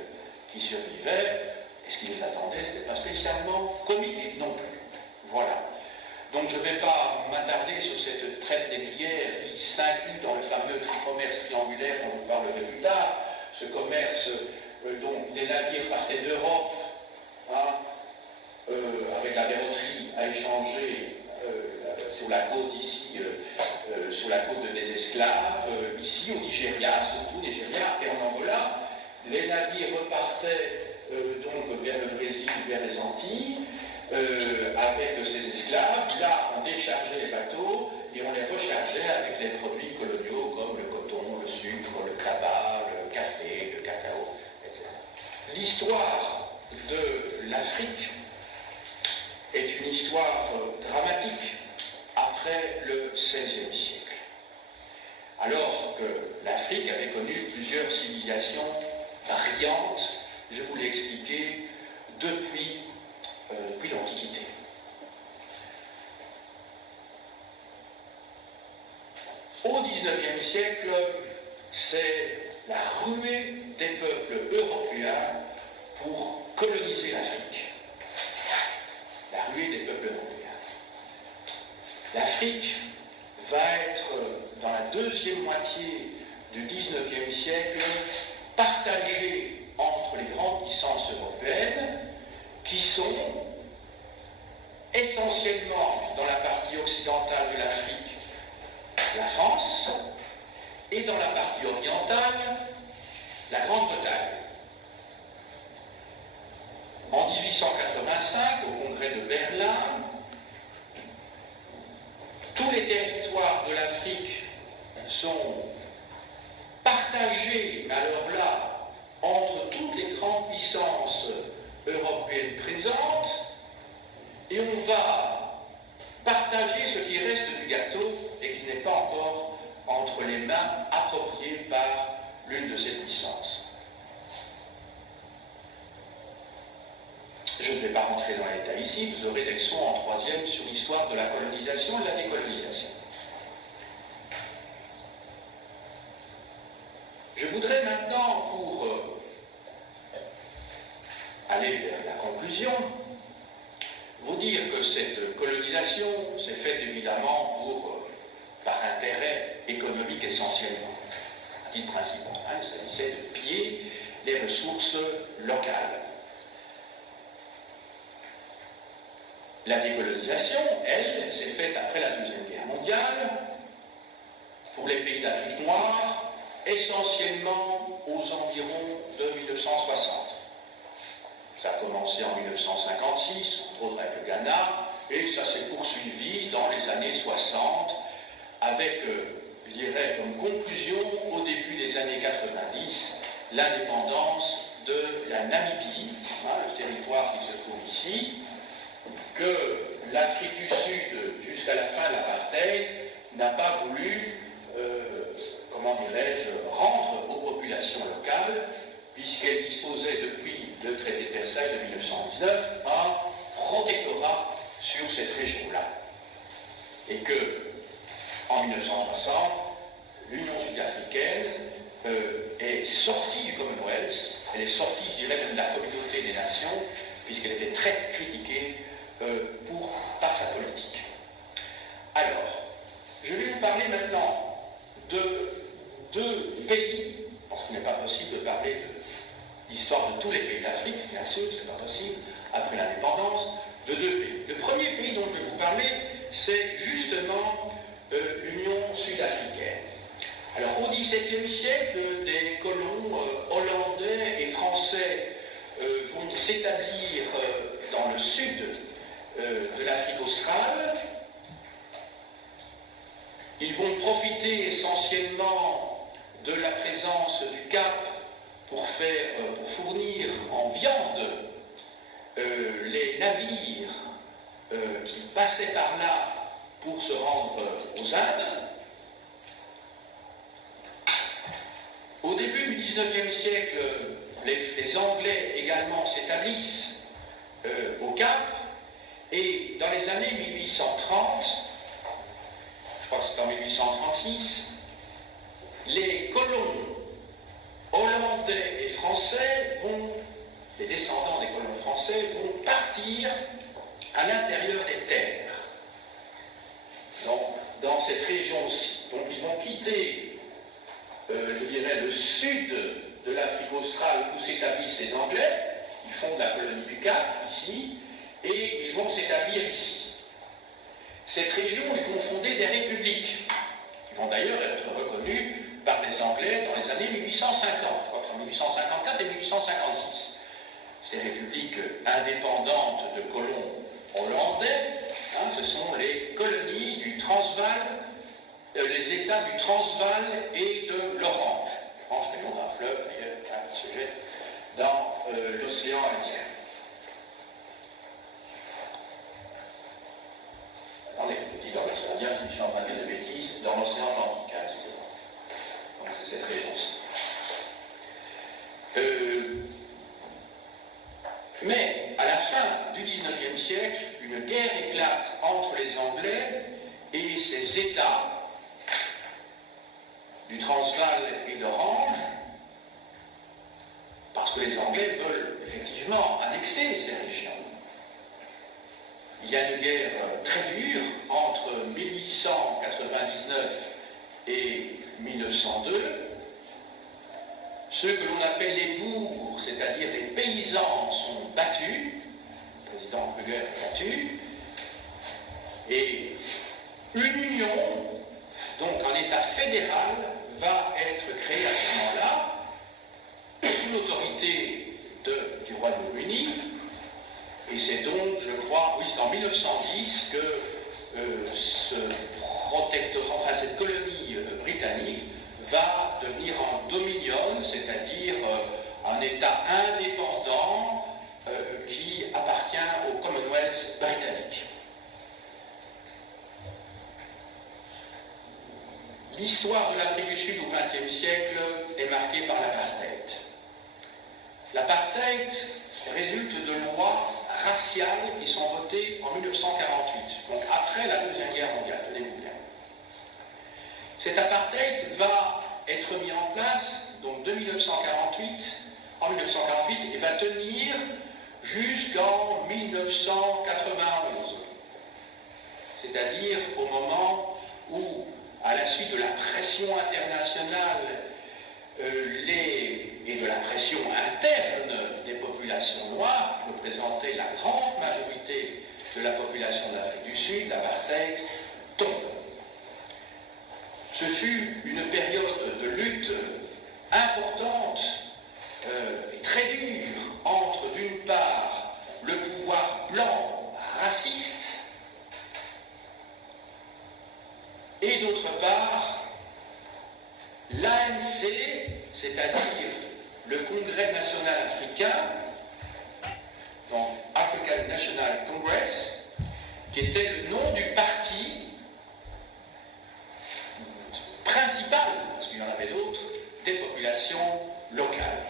qui survivaient, et ce qui les attendait, ce n'était pas spécialement comique non plus. Voilà. Donc je ne vais pas m'attarder sur cette traite négrière qui s'inclut dans le fameux commerce triangulaire dont je vous parlerai plus tard. Ce commerce, donc des navires partaient d'Europe, avec la verroterie à échanger sur la côte ici, sur la côte des esclaves, ici au Nigeria, surtout Nigeria et en Angola. Les navires repartaient donc vers le Brésil, vers les Antilles, avec ces esclaves. Là, on déchargeait les bateaux et on les rechargeait avec les produits coloniaux comme le coton, le sucre, le tabac, le café, le cacao, etc. L'histoire de l'Afrique est une histoire dramatique après le XVIe siècle. Alors que l'Afrique avait connu plusieurs civilisations brillantes, je vous l'ai expliqué, depuis l'Antiquité. Au XIXe siècle, c'est la ruée des peuples européens pour coloniser l'Afrique. La ruée des peuples européens. L'Afrique va être, dans la deuxième moitié du XIXe siècle, partagée entre les grandes puissances européennes qui sont essentiellement dans la partie occidentale de l'Afrique, la France, et dans la partie orientale, la Grande-Bretagne. En 1885, au congrès de Berlin, tous les territoires de l'Afrique sont partagés, mais alors là, entre puissance. Je ne vais pas rentrer dans les détails ici, vous aurez des leçons en troisième sur l'histoire de la colonisation et de la décolonisation. Je voudrais maintenant, pour aller vers la conclusion, vous dire que cette colonisation s'est faite évidemment par intérêt économique essentiellement, à titre principal. Il s'agissait de piller les ressources locales. La décolonisation, elle, s'est faite après la Deuxième Guerre mondiale, pour les pays d'Afrique noire, essentiellement aux environs de 1960. Ça a commencé en 1956, entre autres avec le Ghana, et ça s'est poursuivi dans les années 60, avec, je dirais, comme conclusion, au début des années 90, l'indépendance de la Namibie, le territoire qui se trouve ici, que l'Afrique du Sud, jusqu'à la fin de l'apartheid, n'a pas voulu, comment dirais-je, rendre aux populations locales, puisqu'elle disposait depuis le traité de Versailles de 1919 un protectorat sur cette région-là. Et que, en 1960, l'Union sud-africaine est sortie du Commonwealth, elle est sortie, je dirais, même de la communauté des nations, puisqu'elle était très critiquée par sa politique. Alors, je vais vous parler maintenant de deux pays, parce qu'il n'est pas possible de parler de l'histoire de tous les pays d'Afrique, bien sûr, c'est pas possible, après l'indépendance, de deux pays. Le premier pays dont je vais vous parler, c'est justement l'Union sud-africaine. Alors, au XVIIe siècle, des colons hollandais et français vont s'établir dans le sud de l'Afrique australe. Ils vont profiter essentiellement de la présence du Cap pour fournir en viande les navires qui passaient par là pour se rendre aux Indes. Au début du XIXe siècle, les Anglais également s'établissent au Cap, et dans les années 1830, je crois que c'est en 1836, les colons hollandais et français les descendants des colons français vont partir à l'intérieur des terres, donc dans cette région-ci. Donc ils vont quitter, je dirais, le sud de l'Afrique australe où s'établissent les Anglais. Ils font de la colonie du Cap, ici, et ils vont s'établir ici. Cette région, ils vont fonder des républiques, qui vont d'ailleurs être reconnues par les Anglais dans les années 1850, je crois que c'est en 1854 et 1856. Ces républiques indépendantes de colons hollandais, ce sont les colonies du Transvaal, les États du Transvaal et de l'Orange. L'Orange, c'est le nom d'un fleuve, d'ailleurs, qui se jette dans l'océan Indien. Attendez, je dis dans l'océan Indien, je suis en train de dire de bêtises, dans l'océan Atlantique, excusez-moi. Donc c'est cette région-ci. Mais à la fin du XIXe siècle, une guerre éclate entre les Anglais et ces États du Transvaal et d'Orange, parce que les Anglais veulent effectivement annexer ces régions. Il y a une guerre très dure entre 1899 et 1902. Ceux que l'on appelle les bourgs, c'est-à-dire les paysans, sont battus. Le président Kruger est battu. Et une union, donc un État fédéral, va être créée à ce moment-là, sous l'autorité du Royaume-Uni. Et c'est donc, je crois, oui, c'est en 1910 que ce protectorat, enfin cette colonie britannique, va devenir un dominion, c'est-à-dire un État indépendant qui appartient au Commonwealth britannique. L'histoire de l'Afrique du Sud au XXe siècle est est marquée par l'apartheid. L'apartheid résulte de lois raciales qui sont votées en 1948, donc après la Deuxième Guerre mondiale, tenez-vous bien. Cet apartheid va être mis en place donc de 1948 et va tenir jusqu'en 1991, c'est-à-dire au moment où, à la suite de la pression internationale et de la pression interne des populations noires, qui représentaient la grande majorité de la population d'Afrique du Sud, l'apartheid tombe. Ce fut une période de lutte importante et très dure entre, d'une part, le pouvoir blanc raciste et, d'autre part, l'ANC, c'est-à-dire le Congrès national africain, donc African National Congress, qui était le nom du parti principal, parce qu'il y en avait d'autres, des populations locales.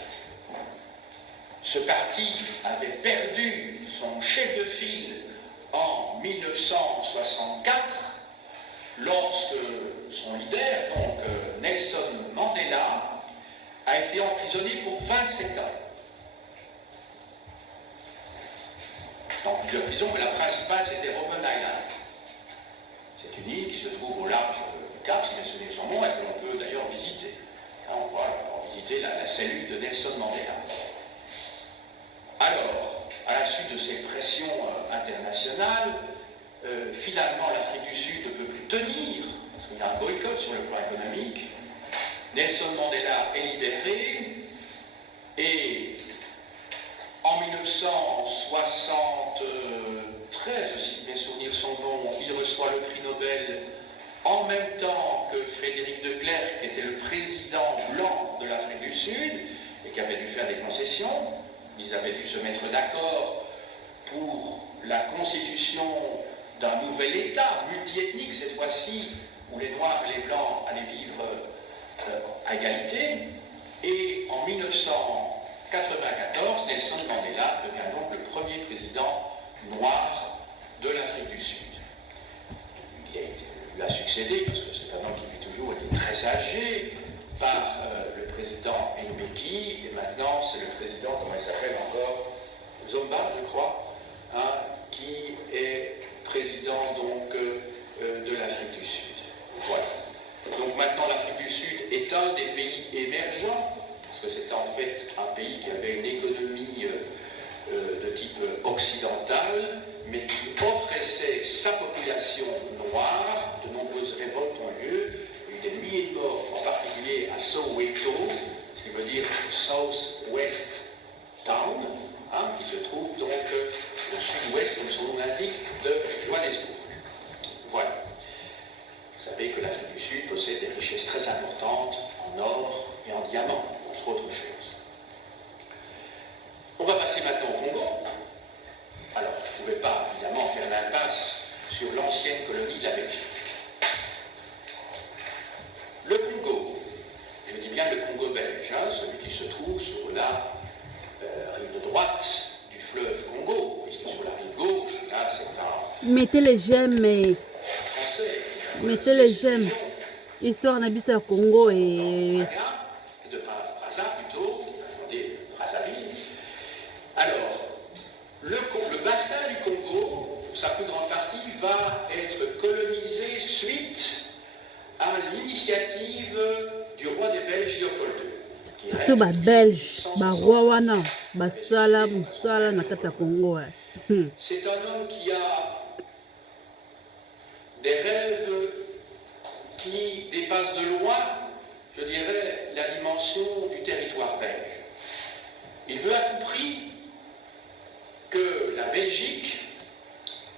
Ce parti avait perdu son chef de file en 1964, lorsque son leader, donc Nelson Mandela, a été emprisonné pour 27 ans. Donc plusieurs prisons, mais la principale c'était Robben Island. C'est une île qui se trouve au large du Cap, si mes souvenirs sont bons, et que l'on peut d'ailleurs visiter. On pourra visiter la cellule de Nelson Mandela. Alors, à la suite de ces pressions internationales, finalement l'Afrique du Sud ne peut plus tenir, parce qu'il y a un boycott sur le plan économique. Nelson Mandela est libéré, et en 1973, si mes souvenirs sont bons, il reçoit le prix Nobel en même temps que Frédéric de Klerk, qui était le président blanc de l'Afrique du Sud, et qui avait dû faire des concessions. Ils avaient dû se mettre d'accord pour la constitution d'un nouvel État, multiethnique cette fois-ci, où les Noirs et les Blancs allaient vivre à égalité. Et en 1994, Nelson Mandela devient donc le premier président noir de l'Afrique du Sud. Il lui a succédé, parce que c'est un homme qui depuis toujours été très âgé, par le président Mbeki, et maintenant c'est le président, comment il s'appelle encore, Zomba, je crois, qui est président donc de l'Afrique du Sud. Voilà. Donc maintenant l'Afrique du Sud est un des pays émergents, parce que c'était en fait un pays qui avait une économie de type occidental, mais qui oppressait sa population noire. De nombreuses révoltes ont lieu, il y a eu des milliers de morts, en particulier à Soweto, ce qui veut dire South-West Town, qui se trouve donc au sud-ouest, comme son nom l'indique, de Johannesburg. Voilà. Vous savez que l'Afrique du Sud possède des richesses très importantes en or et en diamants, entre autres choses. On va passer maintenant au Congo. Alors, je ne pouvais pas, évidemment, faire l'impasse sur l'ancienne colonie de la Belgique. Le Congo, je dis bien le Congo belge, celui qui se trouve sur la rive droite du fleuve Congo, puisque sur la rive gauche, là, c'est un... Mettez les j'aime, mais... français. Mettez les j'aime. Histoire d'Abyss au Congo et... de Brazza plutôt, qui a fondé Brazzaville. Alors, le bassin du Congo, pour sa plus grande partie, va être colonisé suite à l'initiative du roi des Belges, Léopold II. Surtout les Belges, les rois wana, basala, musala, na kata Congo. C'est un homme qui a des rêves qui dépassent de loin, je dirais, la dimension du territoire belge. Il veut à tout prix que la Belgique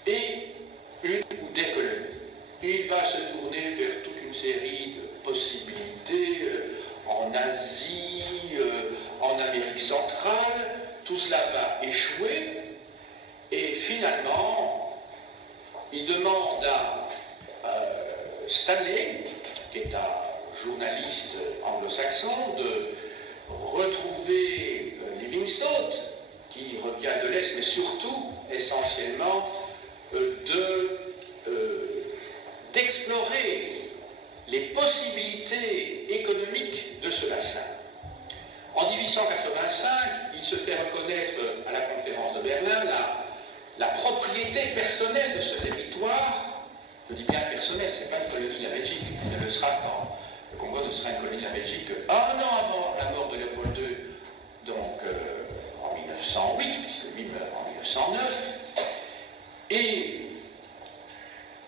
ait une ou des colonies. Il va se tourner vers toute une série de possibilités en Asie, en Amérique centrale. Tout cela va échouer et finalement, il demande à Stanley, qui est un journalistes anglo-saxons de retrouver Livingstone, qui revient de l'Est, mais surtout, essentiellement, d'explorer les possibilités économiques de ce bassin. En 1885, il se fait reconnaître à la conférence de Berlin la propriété personnelle de ce territoire. Je dis bien personnelle, ce n'est pas une colonie de la Belgique, elle le sera quand le Congo ne sera une colonie de la Belgique qu'un an avant la mort de Léopold II, donc en 1908, puisque lui meurt en 1909, et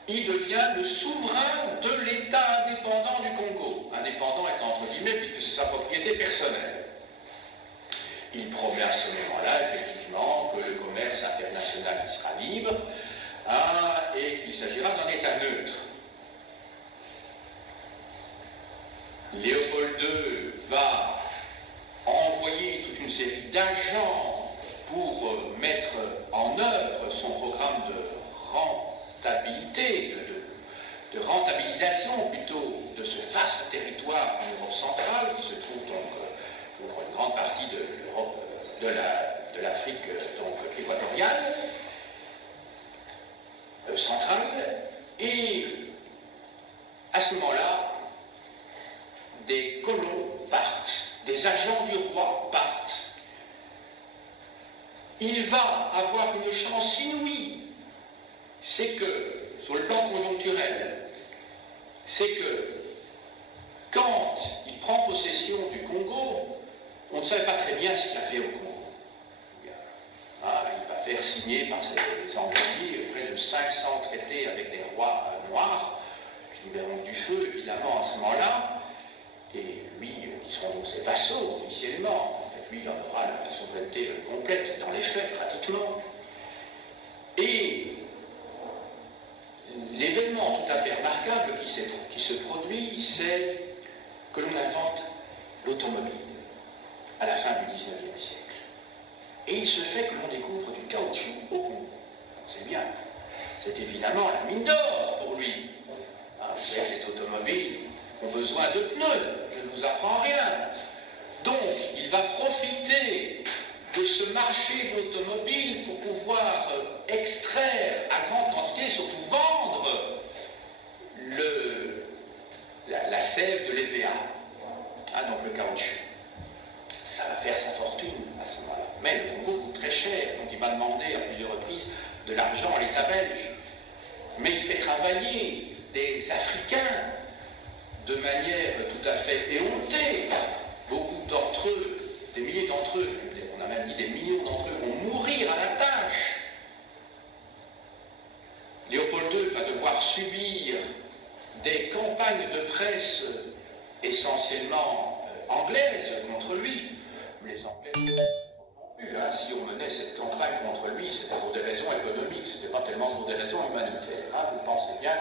il devient le souverain de l'État indépendant du Congo, indépendant étant entre guillemets puisque c'est sa propriété personnelle. Il promet à ce moment-là, effectivement, que le commerce international sera libre et qu'il s'agira d'un État neutre. Léopold II va envoyer toute une série d'agents pour mettre en œuvre son programme de rentabilité, de rentabilisation plutôt de ce vaste territoire en Europe centrale qui se trouve donc pour une grande partie de l'Europe, de l'Afrique donc équatoriale, centrale, et à ce moment-là, des colons partent, des agents du roi partent. Il va avoir une chance inouïe, c'est que, sur le plan conjoncturel, c'est que quand il prend possession du Congo, on ne savait pas très bien ce qu'il y avait au Congo. Il va faire signer par ses envoyés près de 500 traités avec des rois noirs, qui lui verront du feu évidemment à ce moment-là, et lui, qui seront donc ses vassaux officiellement. En fait, lui, il en aura la souveraineté complète dans les faits pratiquement. Et l'événement tout à fait remarquable qui se produit, c'est que l'on invente l'automobile à la fin du XIXe siècle. Et il se fait que l'on découvre du caoutchouc au Congo. C'est bien. C'est évidemment la mine d'or pour lui. Vous savez, les automobiles ont besoin de pneus. Je ne vous apprends rien. Donc, il va profiter de ce marché de l'automobile pour pouvoir extraire à grande quantité, surtout vendre la sève de l'EVA, donc le caoutchouc. Ça va faire sa fortune à ce moment-là. Mais le Congo coûte très cher, donc il m'a demandé à plusieurs reprises de l'argent à l'État belge. Mais il fait travailler des Africains de manière tout à fait éhontée. Beaucoup d'entre eux, des milliers d'entre eux, on a même dit des millions d'entre eux, vont mourir à la tâche. Léopold II va devoir subir des campagnes de presse essentiellement anglaises contre lui. Les Anglais, si on menait cette campagne contre lui, c'était pour des raisons économiques, c'était pas tellement pour des raisons humanitaires. Vous pensez bien,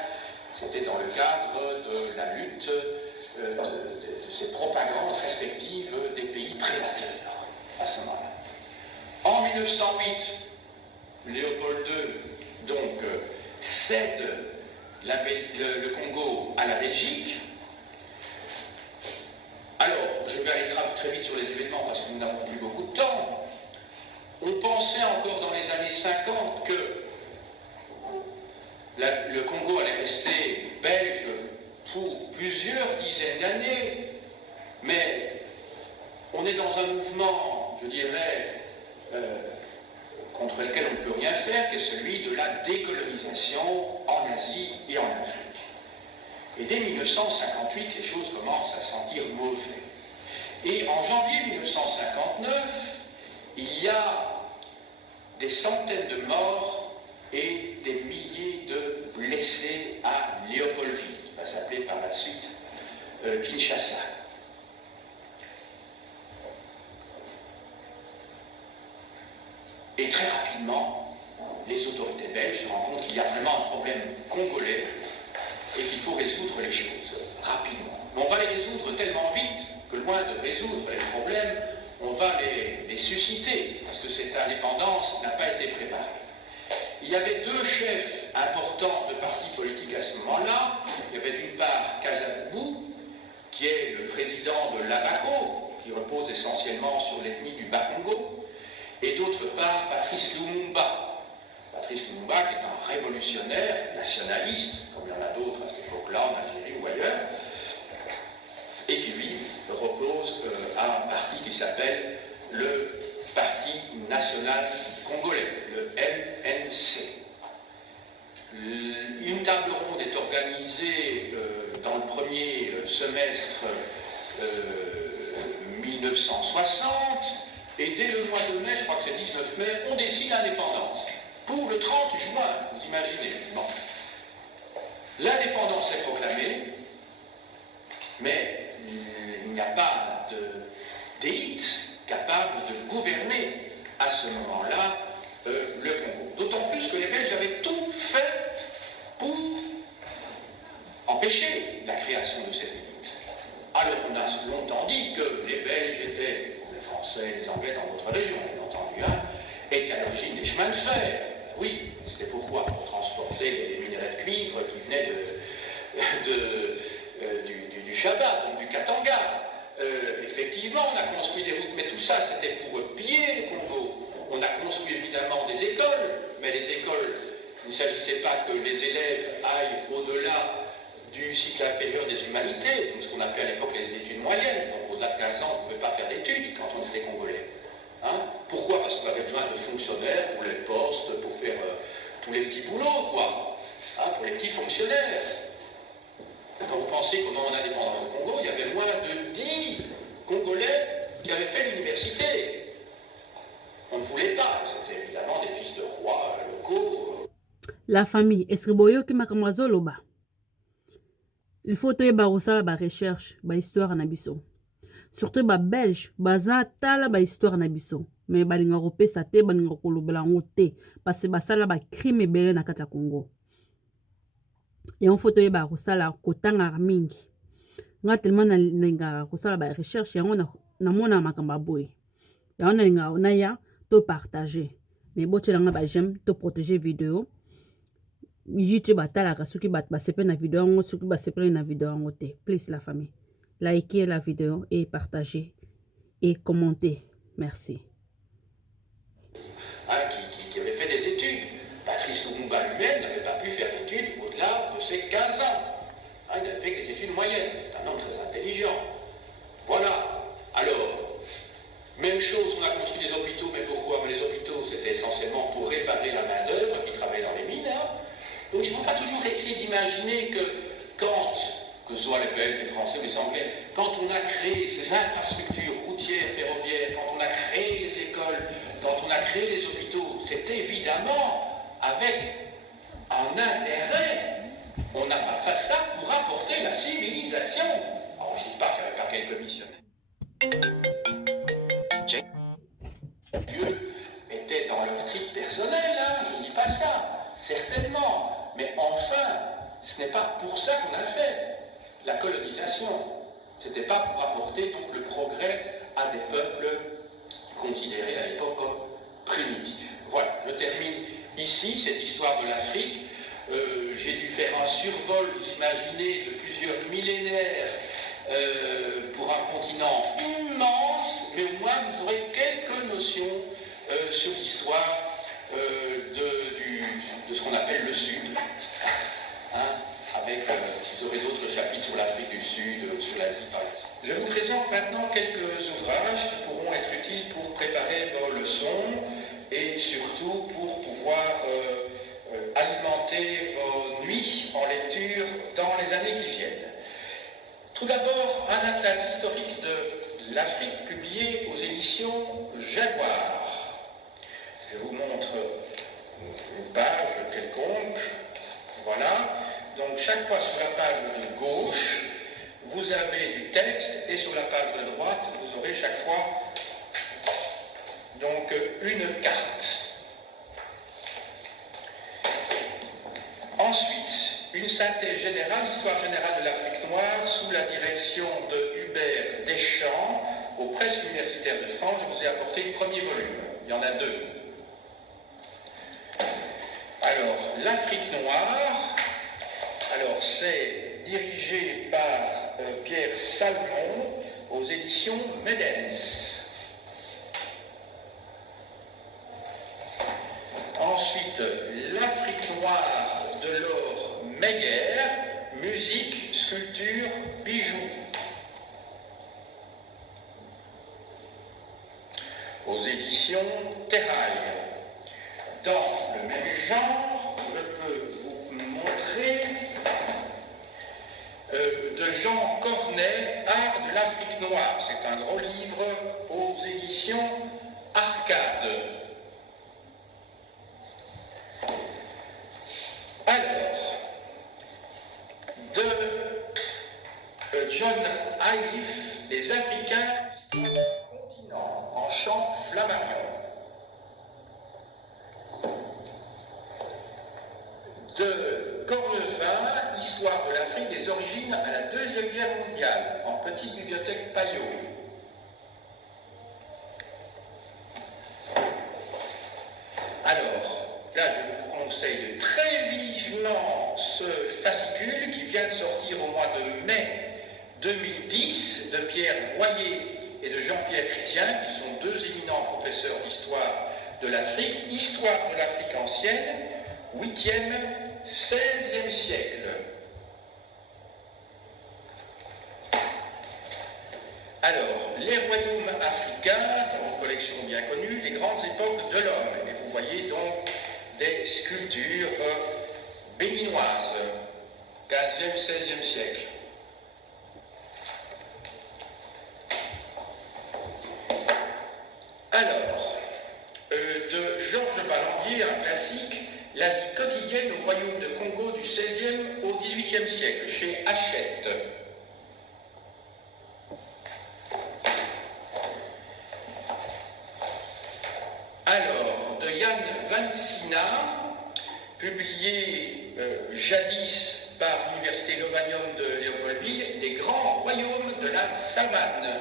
c'était dans le cadre de la lutte de ces propagandes respectives des pays prédateurs à ce moment-là. En 1908, Léopold II donc cède le Congo à la Belgique. Alors, je vais aller très vite sur les événements parce que nous n'avons plus beaucoup de temps. On pensait encore dans les années 50 que le Congo allait rester belge pour plusieurs dizaines d'années, mais on est dans un mouvement, je dirais, contre lequel on ne peut rien faire, qui est celui de la décolonisation en Asie et en Afrique. Et dès 1958, les choses commencent à sentir mauvais. Et en janvier 1959, il y a des centaines de morts et des milliers de blessés à Léopoldville, qui va s'appeler par la suite Kinshasa. Et très rapidement, les autorités belges se rendent compte qu'il y a vraiment un problème congolais et qu'il faut résoudre les choses rapidement. Mais on va les résoudre tellement vite que loin de résoudre les problèmes, on va les susciter, parce que cette indépendance n'a pas été préparée. Il y avait deux chefs importants de partis politiques à ce moment-là. Il y avait d'une part Kasavubu, qui qui est le président de l'ABACO, qui repose essentiellement sur l'ethnie du Bas-Congo, et d'autre part Patrice Lumumba. Patrice Lumumba, qui est un révolutionnaire nationaliste, comme il y en a d'autres à cette époque-là, en Algérie ou ailleurs, et qui lui repose à un parti qui s'appelle le Parti national congolais, le MNC. Une table ronde est organisée dans le premier semestre 1960, et dès le mois de mai, je crois que c'est 19 mai, on décide l'indépendance. Pour le 30 juin, vous imaginez. Bon. L'indépendance est proclamée, mais il n'y a pas d'élite capable de gouverner à ce moment-là le Congo. D'autant plus que les Belges avaient tout fait pour empêcher la création de cette élite. Alors on a longtemps dit que les Belges étaient, les Français, les Anglais dans d'autres régions, bien entendu, étaient à l'origine des chemins de fer. Oui, c'était pourquoi? Pour transporter les minerais de cuivre qui venaient du Chabat, donc du Katanga. Effectivement, on a construit des routes, mais tout ça, c'était pour piller le Congo. On a construit évidemment des écoles, mais les écoles, il ne s'agissait pas que les élèves aillent au-delà du cycle inférieur des humanités, ce qu'on appelait à l'époque les études moyennes. Donc au-delà de 15 ans, on ne pouvait pas faire d'études quand on était congolais. Pourquoi? Parce qu'on avait besoin de fonctionnaires pour les postes, pour faire tous les petits boulots, quoi. Pour les petits fonctionnaires. Quand vous pensez qu'au moment de l'indépendance du Congo, il y avait moins de 10 Congolais qui avaient fait l'université. On ne voulait pas. C'était évidemment des fils de rois locaux. La famille, est-ce que boyoki makambo azoloba? Il faut toyeba kosala ba recherche, ba histoire na biso. Surtout ba belge, baza tala ba histoire na biso. Mais balinga kopesa te, balinga kolobela ngo te, parce que basala ba crime ebele na kati ya Congo. Et on faut toyeba kosala kotanga mingi. Nga tellement na kosala ba recherche yango na mona makambo boye. Ya na ya to partager. Mais boche nga ba j'aime to protéger vidéo. YouTube batalaka soki bat basepe na vidéo ngo soki basepe na vidéo ngo te. Please la famille, likez la vidéo et partagez et commentez. Merci. Qui avait fait des études. Patrice Lumumba lui-même n'avait pas pu faire d'études au-delà de ses 15 ans. Il avait fait des études moyennes. C'est un homme très intelligent. Voilà. Alors, même chose, on a construit des hôpitaux, mais pourquoi? Mais les hôpitaux, c'était essentiellement pour réparer la main-d'œuvre qui travaillait dans les mines. Donc il ne faut pas toujours essayer d'imaginer que quand, que ce soit les Belges, les Français ou les Anglais, quand on a créé ces infrastructures routières, ferroviaires, quand on a créé les écoles, quand on a créé les hôpitaux, c'est évidemment avec un intérêt. On n'a pas fait ça pour apporter la civilisation. Alors je ne dis pas qu'il n'y avait pas quelques missionnaires. Dieu était dans leur trip personnel, je ne dis pas ça, certainement. Mais enfin, ce n'est pas pour ça qu'on a fait la colonisation. Ce n'était pas pour apporter donc le progrès à des peuples considérés à l'époque comme primitifs. Voilà, je termine ici cette histoire de l'Afrique. J'ai dû faire un survol, vous imaginez, de plusieurs millénaires pour un continent immense, mais au moins vous aurez quelques notions sur l'histoire de ce qu'on appelle le Sud. Avec, vous aurez d'autres chapitres sur l'Afrique du Sud, sur l'Asie par exemple. Je vous présente maintenant quelques ouvrages qui pourront être utiles pour préparer vos leçons et surtout pour pouvoir alimenter vos nuits en lecture dans les années qui viennent. Tout d'abord, un atlas historique de l'Afrique publié aux éditions Jaguar. Je vous montre une page quelconque. Voilà. Donc chaque fois sur la page de gauche, vous avez du texte et sur la page de droite, vous aurez chaque fois donc une carte. Ensuite, une synthèse générale, histoire générale de l'Afrique noire, sous la direction de Hubert Deschamps, aux presses universitaires de France. Je vous ai apporté le premier volume. Il y en a deux. Alors, l'Afrique noire, alors c'est dirigé par Pierre Salmon aux éditions Medens. Ensuite, l'Afrique noire de Laure Meyer, musique, sculpture, bijoux. Aux éditions Terrail. Dans le même genre, je peux vous montrer de Jean Cornet, Art de l'Afrique noire. C'est un gros livre aux éditions Arcade. Alors, de John Haïf, Les Africains, histoire du continent, en chant flammarion. De Cornevin, Histoire de l'Afrique, des origines à la Deuxième Guerre mondiale, en petite bibliothèque Payot. Alors, là, je vous conseille très vivement ce fascicule qui vient de sortir au mois de mai 2010 de Pierre Boyer et de Jean-Pierre Chrétien, qui sont deux éminents professeurs d'histoire de l'Afrique, Histoire de l'Afrique ancienne, 8e, 16e siècle. Alors, les royaumes africains, dans une collection bien connue, les grandes époques de l'homme. Et vous voyez donc des sculptures béninoises, 15e, 16e siècle. Alors, de Georges Ballandier, un classique, La vie quotidienne au royaume de Congo du XVIe au XVIIIe siècle, chez Hachette. Alors, de Yann Vansina, publié jadis par l'Université Lovanium de Léopoldville, Les grands royaumes de la savane.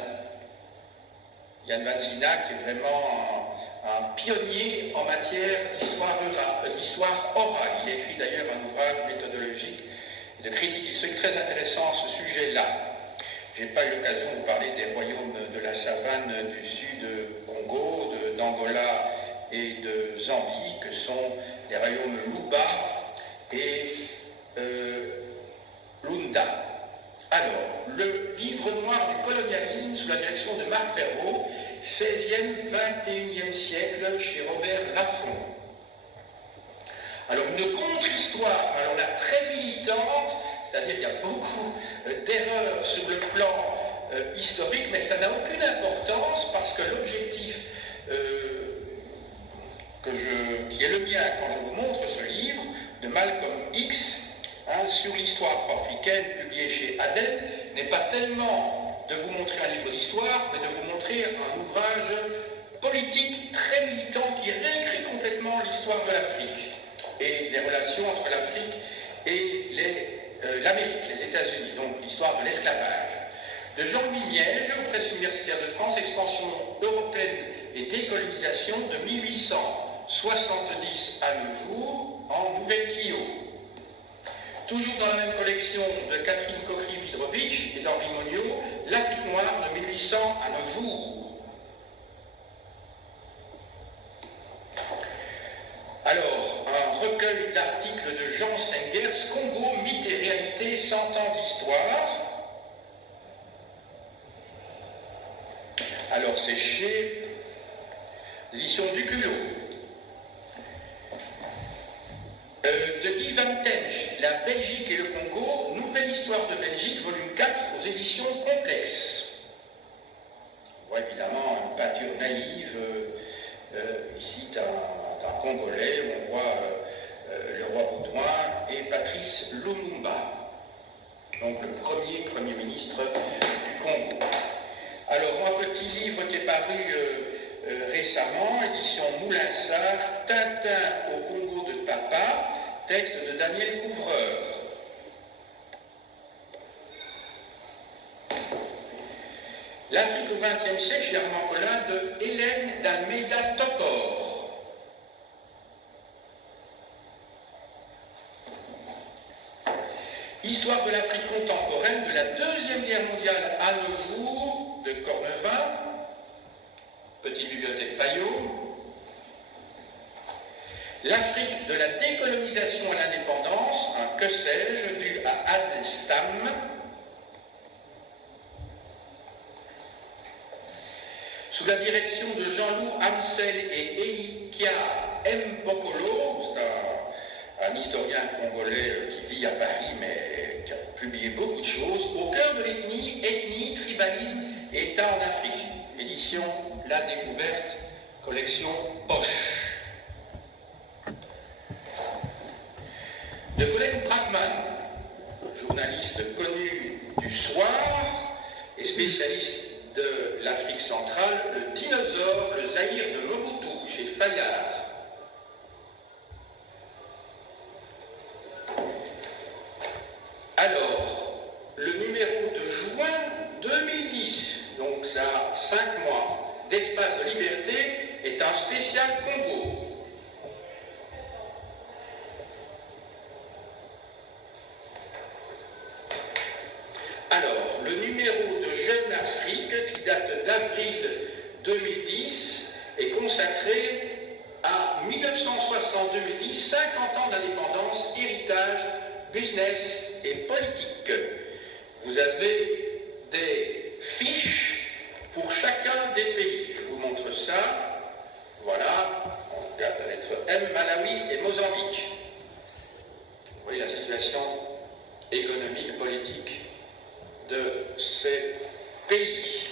Yann Vansina, qui est vraiment un pionnier en matière d'histoire orale. Il écrit d'ailleurs un ouvrage méthodologique et de critique historique très intéressant à ce sujet-là. Je n'ai pas eu l'occasion de vous parler des royaumes de la savane du sud Congo, d'Angola et de Zambie, que sont les royaumes Luba et Lunda. Alors, le livre noir du colonialisme sous la direction de Marc Ferraud, 16e, 21e siècle, chez Robert Laffont. Alors, une contre-histoire, alors là, très militante, c'est-à-dire qu'il y a beaucoup d'erreurs sur le plan historique, mais ça n'a aucune importance parce que l'objectif qui est le mien quand je vous montre ce livre de Malcolm X, sur l'histoire afro-africaine, publié chez Adel, n'est pas tellement de vous montrer un livre d'histoire, mais de vous montrer un ouvrage politique très militant qui réécrit complètement l'histoire de l'Afrique et des relations entre l'Afrique et l'Amérique, les États-Unis, donc l'histoire de l'esclavage. De Jean-Louis Miège, aux presses universitaires de France, expansion européenne et décolonisation de 1870 à nos jours, en Nouvelle-Kio. Toujours dans la même collection de Catherine Cochry-Vidrovitch et d'Henri Monniot, L'Afrique noire de 1800 à nos jours. Alors, un recueil d'articles de Jean Stengers, Congo, mythes et réalités, 100 ans d'histoire. Alors, c'est chez l'édition du Culot. De Guy Van Tench, La Belgique et le Congo, Nouvelle histoire de Belgique, volume 4, aux éditions Complexes. On voit évidemment une peinture naïve, ici d'un Congolais, où on voit le roi Baudouin et Patrice Lumumba, donc le premier ministre du Congo. Alors, un petit livre qui est paru récemment, édition Moulinsart, Tintin au Congo de Papa, texte de Daniel Couvreur. L'Afrique au XXe siècle, chez Armand Collin, de Hélène d'Almeida Topor. Histoire de l'Afrique contemporaine de la Deuxième Guerre mondiale à nos jours de Cornevin, Petite Bibliothèque Payot. L'Afrique de la décolonisation à l'indépendance, un que sais-je, dû à Adel Stam. Sous la direction de Jean-Loup Amsel et Eikia Mbokolo, c'est un historien congolais qui vit à Paris mais qui a publié beaucoup de choses, au cœur de ethnie, tribalisme et État en Afrique. Édition La Découverte, collection Poche. De Colette Bragman, journaliste connu du soir et spécialiste de l'Afrique centrale, le dinosaure, le Zaïre de Mobutu, chez Fayard. Alors, le numéro de juin 2010, donc ça a 5 mois d'espace de liberté, est un spécial Congo. Alors, le numéro de Jeune Afrique, qui date d'avril 2010, est consacré à 1960-2010, 50 ans d'indépendance, héritage, business et politique. Vous avez des fiches pour chacun des pays. Je vous montre ça. Voilà, on regarde la lettre M, Malawi et Mozambique. Vous voyez la situation économique, politique de ces pays.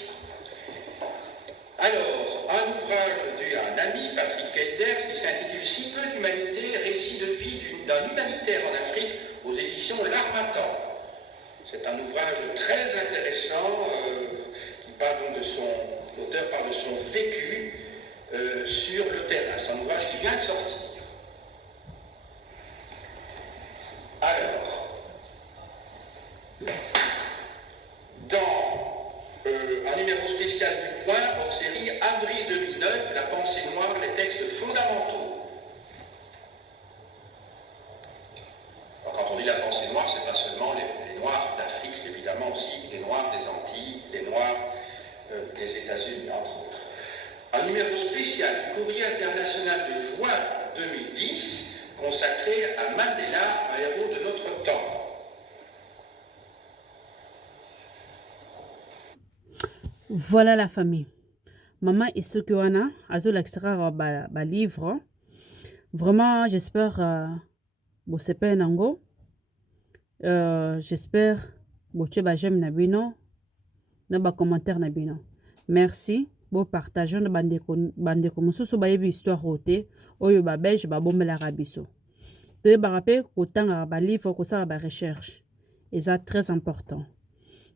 Alors, un ouvrage dû à un ami, Patrick Kelders, qui s'intitule Si peu d'humanité, récit de vie d'un humanitaire en Afrique, aux éditions L'Harmattan. C'est un ouvrage très intéressant qui parle donc de l'auteur parle de son vécu sur le terrain. C'est un ouvrage qui vient de sortir. Alors, dans un numéro spécial du Point, hors série, avril 2009, La pensée noire, les textes fondamentaux. Alors, quand on dit la pensée noire, c'est pas seulement les Noirs d'Afrique, c'est évidemment aussi les Noirs des Antilles, les Noirs des États-Unis, entre autres. Un numéro spécial du Courrier international de juin 2010, consacré à Mandela, un héros de notre temps. Voilà la famille. Maman et ce que on a, azo l'extra ba livre. Vraiment, j'espère bon c'est pas un ango. J'espère bon tu ba j'aime na bino, na ba commentaire na bino. Merci. Bon partageons na bande ko mususu ba yebi histoire roté oyo ba belge ba bombela rabiso. De ba rappel ko tanga ba livre ko ça ba recherche. Et ça très important.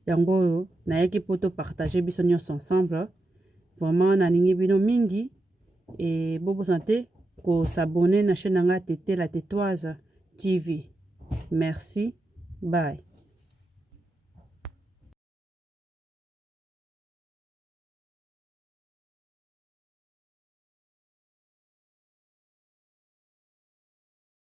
Yango na yaki poto partager biso nyonso ensemble. Vraiment na ningi bino mingi et bobo santé ko s'abonner na chaîne nga Tété la Tétoise TV. Merci. Bye.